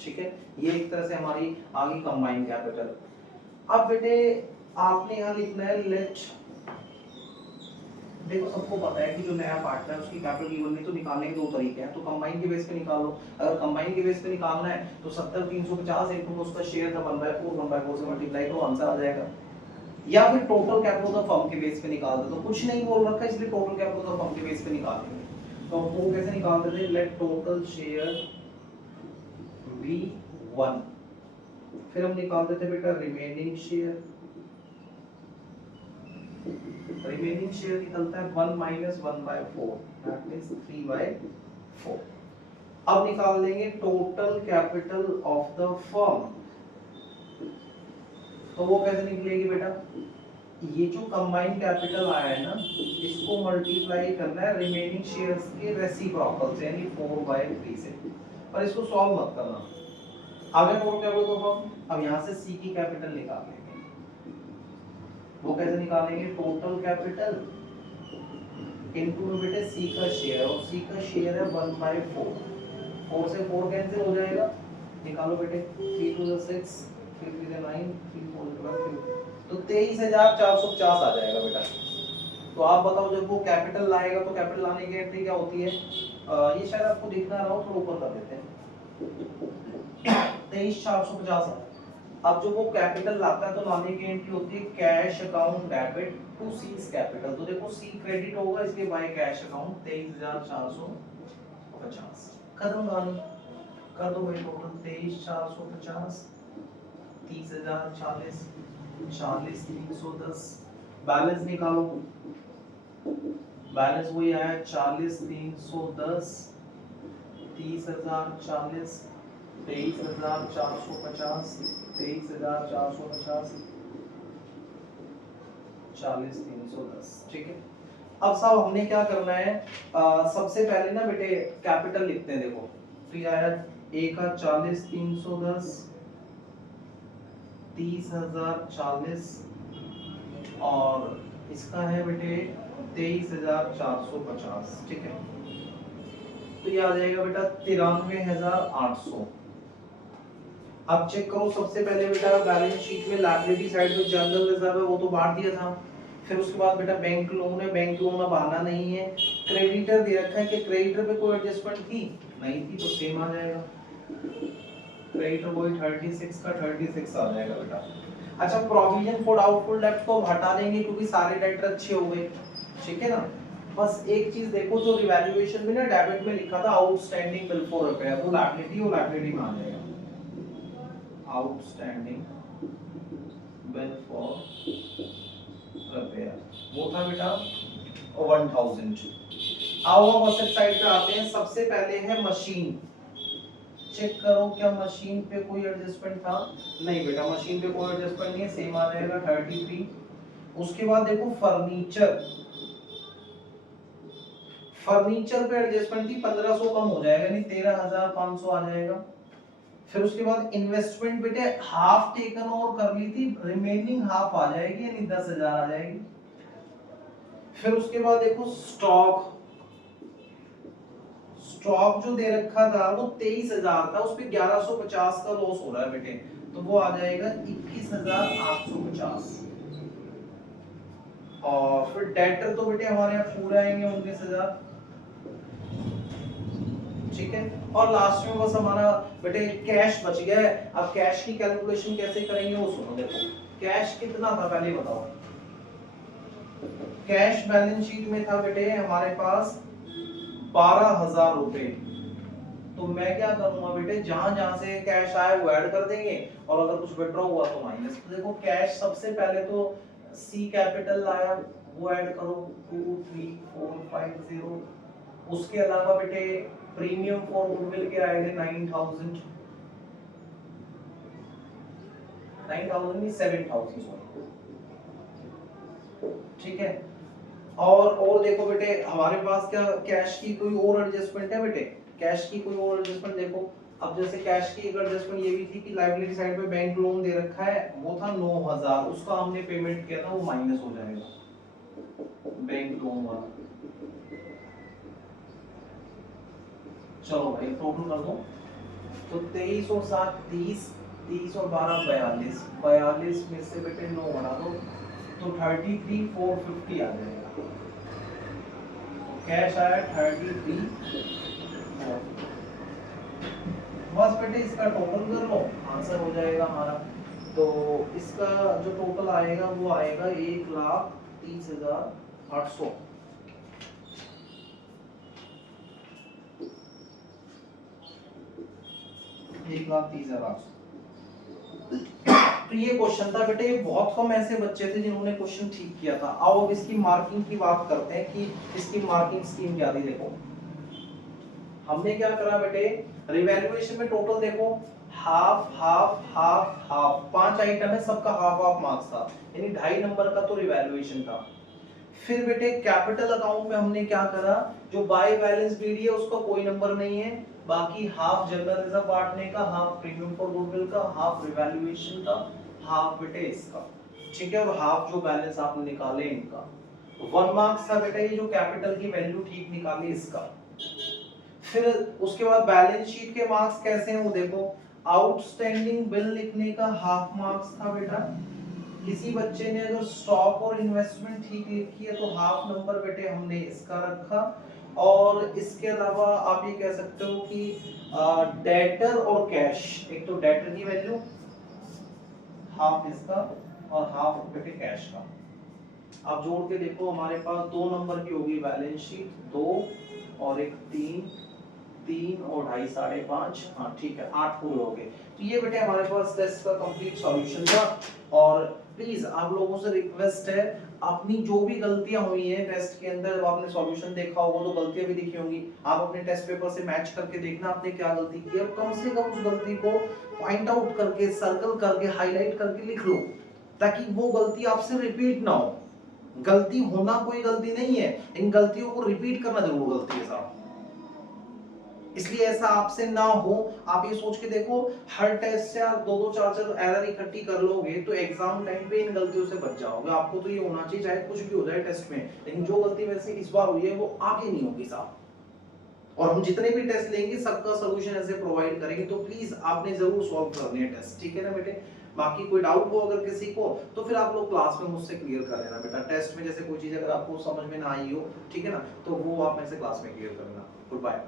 ठीक है, ये एक तरह से हमारी आगे कंबाइंड कैपिटल। अब बेटे आपने यहाँ लिखना है लेट, देखो सबको पता है कि जो नया पार्टनर उसकी कैपिटल गिवन नहीं, तो निकालने के दो तरीके हैं, तो कंबाइन के बेस पे निकाल लो। अगर कंबाइन के बेस पे निकालना है तो 70,350 इनटू उसका शेयर था 1/4 से मल्टीप्लाई करो, आंसर आ जाएगा। या फिर टोटल कैपिटल ऑफ फर्म के बेस पे निकाल दो, तो कुछ नहीं बोल रखा इसलिए टोटल कैपिटल ऑफ फर्म के बेस पे निकालेंगे। तो हम वो कैसे निकालते थे, लेट टोटल शेयर बी 1, फिर हम निकालते थे बेटा रिमेनिंग शेयर। रिमेनिंग शेयर निकलता है 1 - 1/4, दैट मींस 3/4। अब निकाल लेंगे total capital of the firm. तो वो कैसे निकलेगी बेटा, ये जो कंबाइंड कैपिटल आया है ना, इसको मल्टीप्लाई करना है रिमेनिंग शेयर्स के रेसिप्रोकल से, यानी 4/3 से। पर इसको सॉल्व मत करना, आगे टोटल कैपिटल ऑफ फर्म। अब यहां से सी की कैपिटल निकाल लेंगे। वो कैसे निकालेंगे, टोटल कैपिटल इनटू में बेटे सी का शेयर, और सी का शेयर है 1/4, 4 से 4 कैंसिल हो जाएगा, निकालो बेटे, 3 टू 6, 3 3 9, 3 4 12, तो 23,450 आ जाएगा बेटा। तो आप बताओ जब वो कैपिटल लाएगा तो कैपिटल लाने की एंट्री क्या होती है, ये शायद आपको दिख ना रहा हो, थोड़ा ऊपर कर देते हैं, 23,450 है। अब जो वो कैपिटल लाता है तो लाने की एंट्री होती है cash account debit to C's capital, तो देखो सी क्रेडिट होगा इसलिए बाय कैश अकाउंट 23,450, खत्म कहानी, कर दो भाई टोटल 23,450, 30,040, 40,310, बैलेंस निकालो, बैलेंस वही आया 40,310, 30,040, 23,450, 23,450, 40,310, ठीक है। अब साहब हमने क्या करना है, सबसे पहले ना बेटे कैपिटल लिखते हैं, देखो तो ये आया ए का 40,310, 30,040 और इसका है बेटे 23,450, ठीक है। तो ये आ जाएगा बेटा 93,800। अब चेक करो सबसे पहले बेटा बैलेंस शीट में लायबिलिटी साइड में जनरल रिजर्व है वो तो बांट दिया था, फिर उसके बाद बेटा बैंक लोन है, बैंक लोन अब आना नहीं है, क्रेडिटर दे रखा है कि क्रेडिटर पे कोई एडजस्टमेंट थी नहीं थी तो सेम आ जाएगा, क्रेडिटर वही 36 का 36 आ जाएगा बेटा। अच्छा प्रोविजन फॉर डाउटफुल डेब्ट को हटा देंगे क्योंकि सारे डेटर अच्छे हो गए, ठीक है ना। बस एक चीज देखो जो रिवैल्यूएशन में ना डेबिट में लिखा था आउटस्टैंडिंग बिल फॉर रिपेयर, वो लायबिलिटी में आ जाएगा, आउटस्टैंडिंग बिल फॉर रिपेयर वो था बेटा 1000। आओ अब असेट साइड पे आते हैं, सबसे पहले है मशीन, चेक करो क्या मशीन पे कोई एडजस्टमेंट था, नहीं बेटा मशीन पे कोई एडजस्टमेंट नहीं है, सेम आ जाएगा 33। उसके बाद देखो फर्नीचर, फर्नीचर पे एडजस्टमेंट थी 1500 कम हो जाएगा यानी 13,500 आ जाएगा। फिर उसके बाद इन्वेस्टमेंट बेटे हाफ टेकन और कर ली थी, रिमेनिंग हाफ आ जाएगी यानी 10,000 आ जाएगी। फिर उसके बाद देखो स्टॉक, स्टॉक जो दे रखा था वो 23,000 था, उस पे 1150 का लॉस हो रहा है बेटे, तो वो आ जाएगा 21,850। और फिर डेटर तो बेटे हमारे यहाँ पूरे आएंगे 19,000, ठीक है। और लास्ट में बस हमारा बेटे कैश बच गया है, अब कैश की कैलकुलेशन कैसे करेंगे वो सुनो, देखो कैश कितना था पहले बताओ, कैश बैलेंस शीट में था बेटे हमारे पास 12,000 रुपए, तो मैं क्या करूंगा बेटे जहां जहां से कैश आया वो ऐड कर देंगे और अगर कुछ विड्रॉ हुआ तो माइनस। तो देखो कैश सबसे पहले तो सी कैपिटल आया वो ऐड करो 23450, उसके अलावा बेटे प्रीमियम फॉर गुडविल के आएंगे 9,000, 9,000 नहीं 7,000 सॉरी, ठीक है। और देखो बेटे हमारे पास क्या कैश की कोई और एडजस्टमेंट है बेटे, कैश की कोई और एडजस्टमेंट देखो, अब जैसे कैश की एक एडजस्टमेंट ये भी थी कि लायबिलिटी साइड पे बैंक लोन दे रखा है वो था 9,000, उसका हमने पेमेंट किया था वो माइनस हो जाएगा बैंक लोन वाला। चलो भाई टोटल कर दो, तो 23 और 7 30, 30 और 12 42, 42 में से बेटे 9 बना दो तो 33,450 आ जाएगा, कैश आया 33। बस बेटे इसका टोटल कर लो आंसर हो जाएगा हमारा, तो इसका जो टोटल आएगा वो आएगा 1,30,800। 1,30,800। तो ये क्वेश्चन था बेटे, बहुत कम ऐसे बच्चे थे जिन्होंने क्वेश्चन ठीक किया था। आओ अब इसकी मार्किंग की बात करते हैं कि इसकी मार्किंग स्कीम क्या थी। देखो हमने क्या करा बेटे, रिवैल्यूएशन में टोटल देखो half half half half, 5 item है सबका हाफ हाफ मार्क्स था यानी 2.5 नंबर का तो रिवैल्यूएशन था। फिर बेटे कैपिटल अकाउंट में हमने क्या करा, जो बाय बैलेंस बीडी है उसका कोई नंबर नहीं है, बाकी हाफ जनरल रिजर्व बांटने का, हाफ प्रीमियम फॉर गुडविल का, हाफ रिवैल्यूएशन का, हाफ बेटे इसका, ठीक है, और हाफ जो बैलेंस आपने निकाले इनका। 1 मार्क्स था बेटा, ये जो कैपिटल की वैल्यू ठीक निकाली इसका। फिर उसके बाद बैलेंस शीट के मार्क्स कैसे हैं वो देखो। आउटस्टैंडिंग बिल लिखने का हाफ मार्क्स था बेटा। किसी बच्चे ने अगर स्टॉक और इन्वेस्टमेंट ठीक लिखी है तो हाफ नंबर बेटे हमने इसका रखा। और इसके अलावा आप ये कह सकते हो कि डेटर और कैश, एक तो डेटर की वैल्यू हाफ इसका और हाफ बेटे कैश का। आप जोड़ के देखो, हमारे पास 2 नंबर की होगी बैलेंस शीट, 2 और एक 3, 3 और 2.5 5.5, हाँ ठीक है 8 पूरे हो गए। तो ये बेटे हमारे पास टेस्ट का कंप्लीट सॉल्यूशन था। और प्लीज आप लोगों से रिक्वेस्ट है, अपनी जो भी गलतियां हुई हैं टेस्ट के अंदर, जब आपने सॉल्यूशन देखा होगा तो गलतियां भी दिखी होंगी, आप अपने टेस्ट पेपर से मैच करके देखना आपने क्या गलती की है, कम से कम उस गलती को पॉइंट आउट करके, सर्कल करके, हाईलाइट करके लिख लो, ताकि वो गलती आपसे रिपीट ना हो। गलती होना कोई गलती नहीं है, इन गलतियों को रिपीट करना जरूर गलती है साहब। इसलिए ऐसा आपसे ना हो, आप ये सोच के देखो, हर टेस्ट से आप 2-2 4-4 एरर इकट्ठी कर लोगे तो एग्जाम टाइम पे इन गलतियों से बच जाओगे। आपको तो ये होना चाहिए चाहे कुछ भी हो जाए टेस्ट में, लेकिन जो गलती वैसे इस बार हुई है वो आगे नहीं होगी साहब। और हम जितने भी टेस्ट लेंगे सबका सॉल्यूशन ऐसे प्रोवाइड करेंगे, तो प्लीज आपने जरूर सॉल्व करने हैं टेस्ट, ठीक है ना बेटे। बाकी कोई डाउट हो अगर किसी को तो फिर आप लोग क्लास में मुझसे क्लियर कर लेना बेटा। टेस्ट में जैसे कोई चीज अगर आपको समझ में ना आई हो, ठीक है ना, तो वो आप मेरे से क्लास में क्लियर करना। Good bye.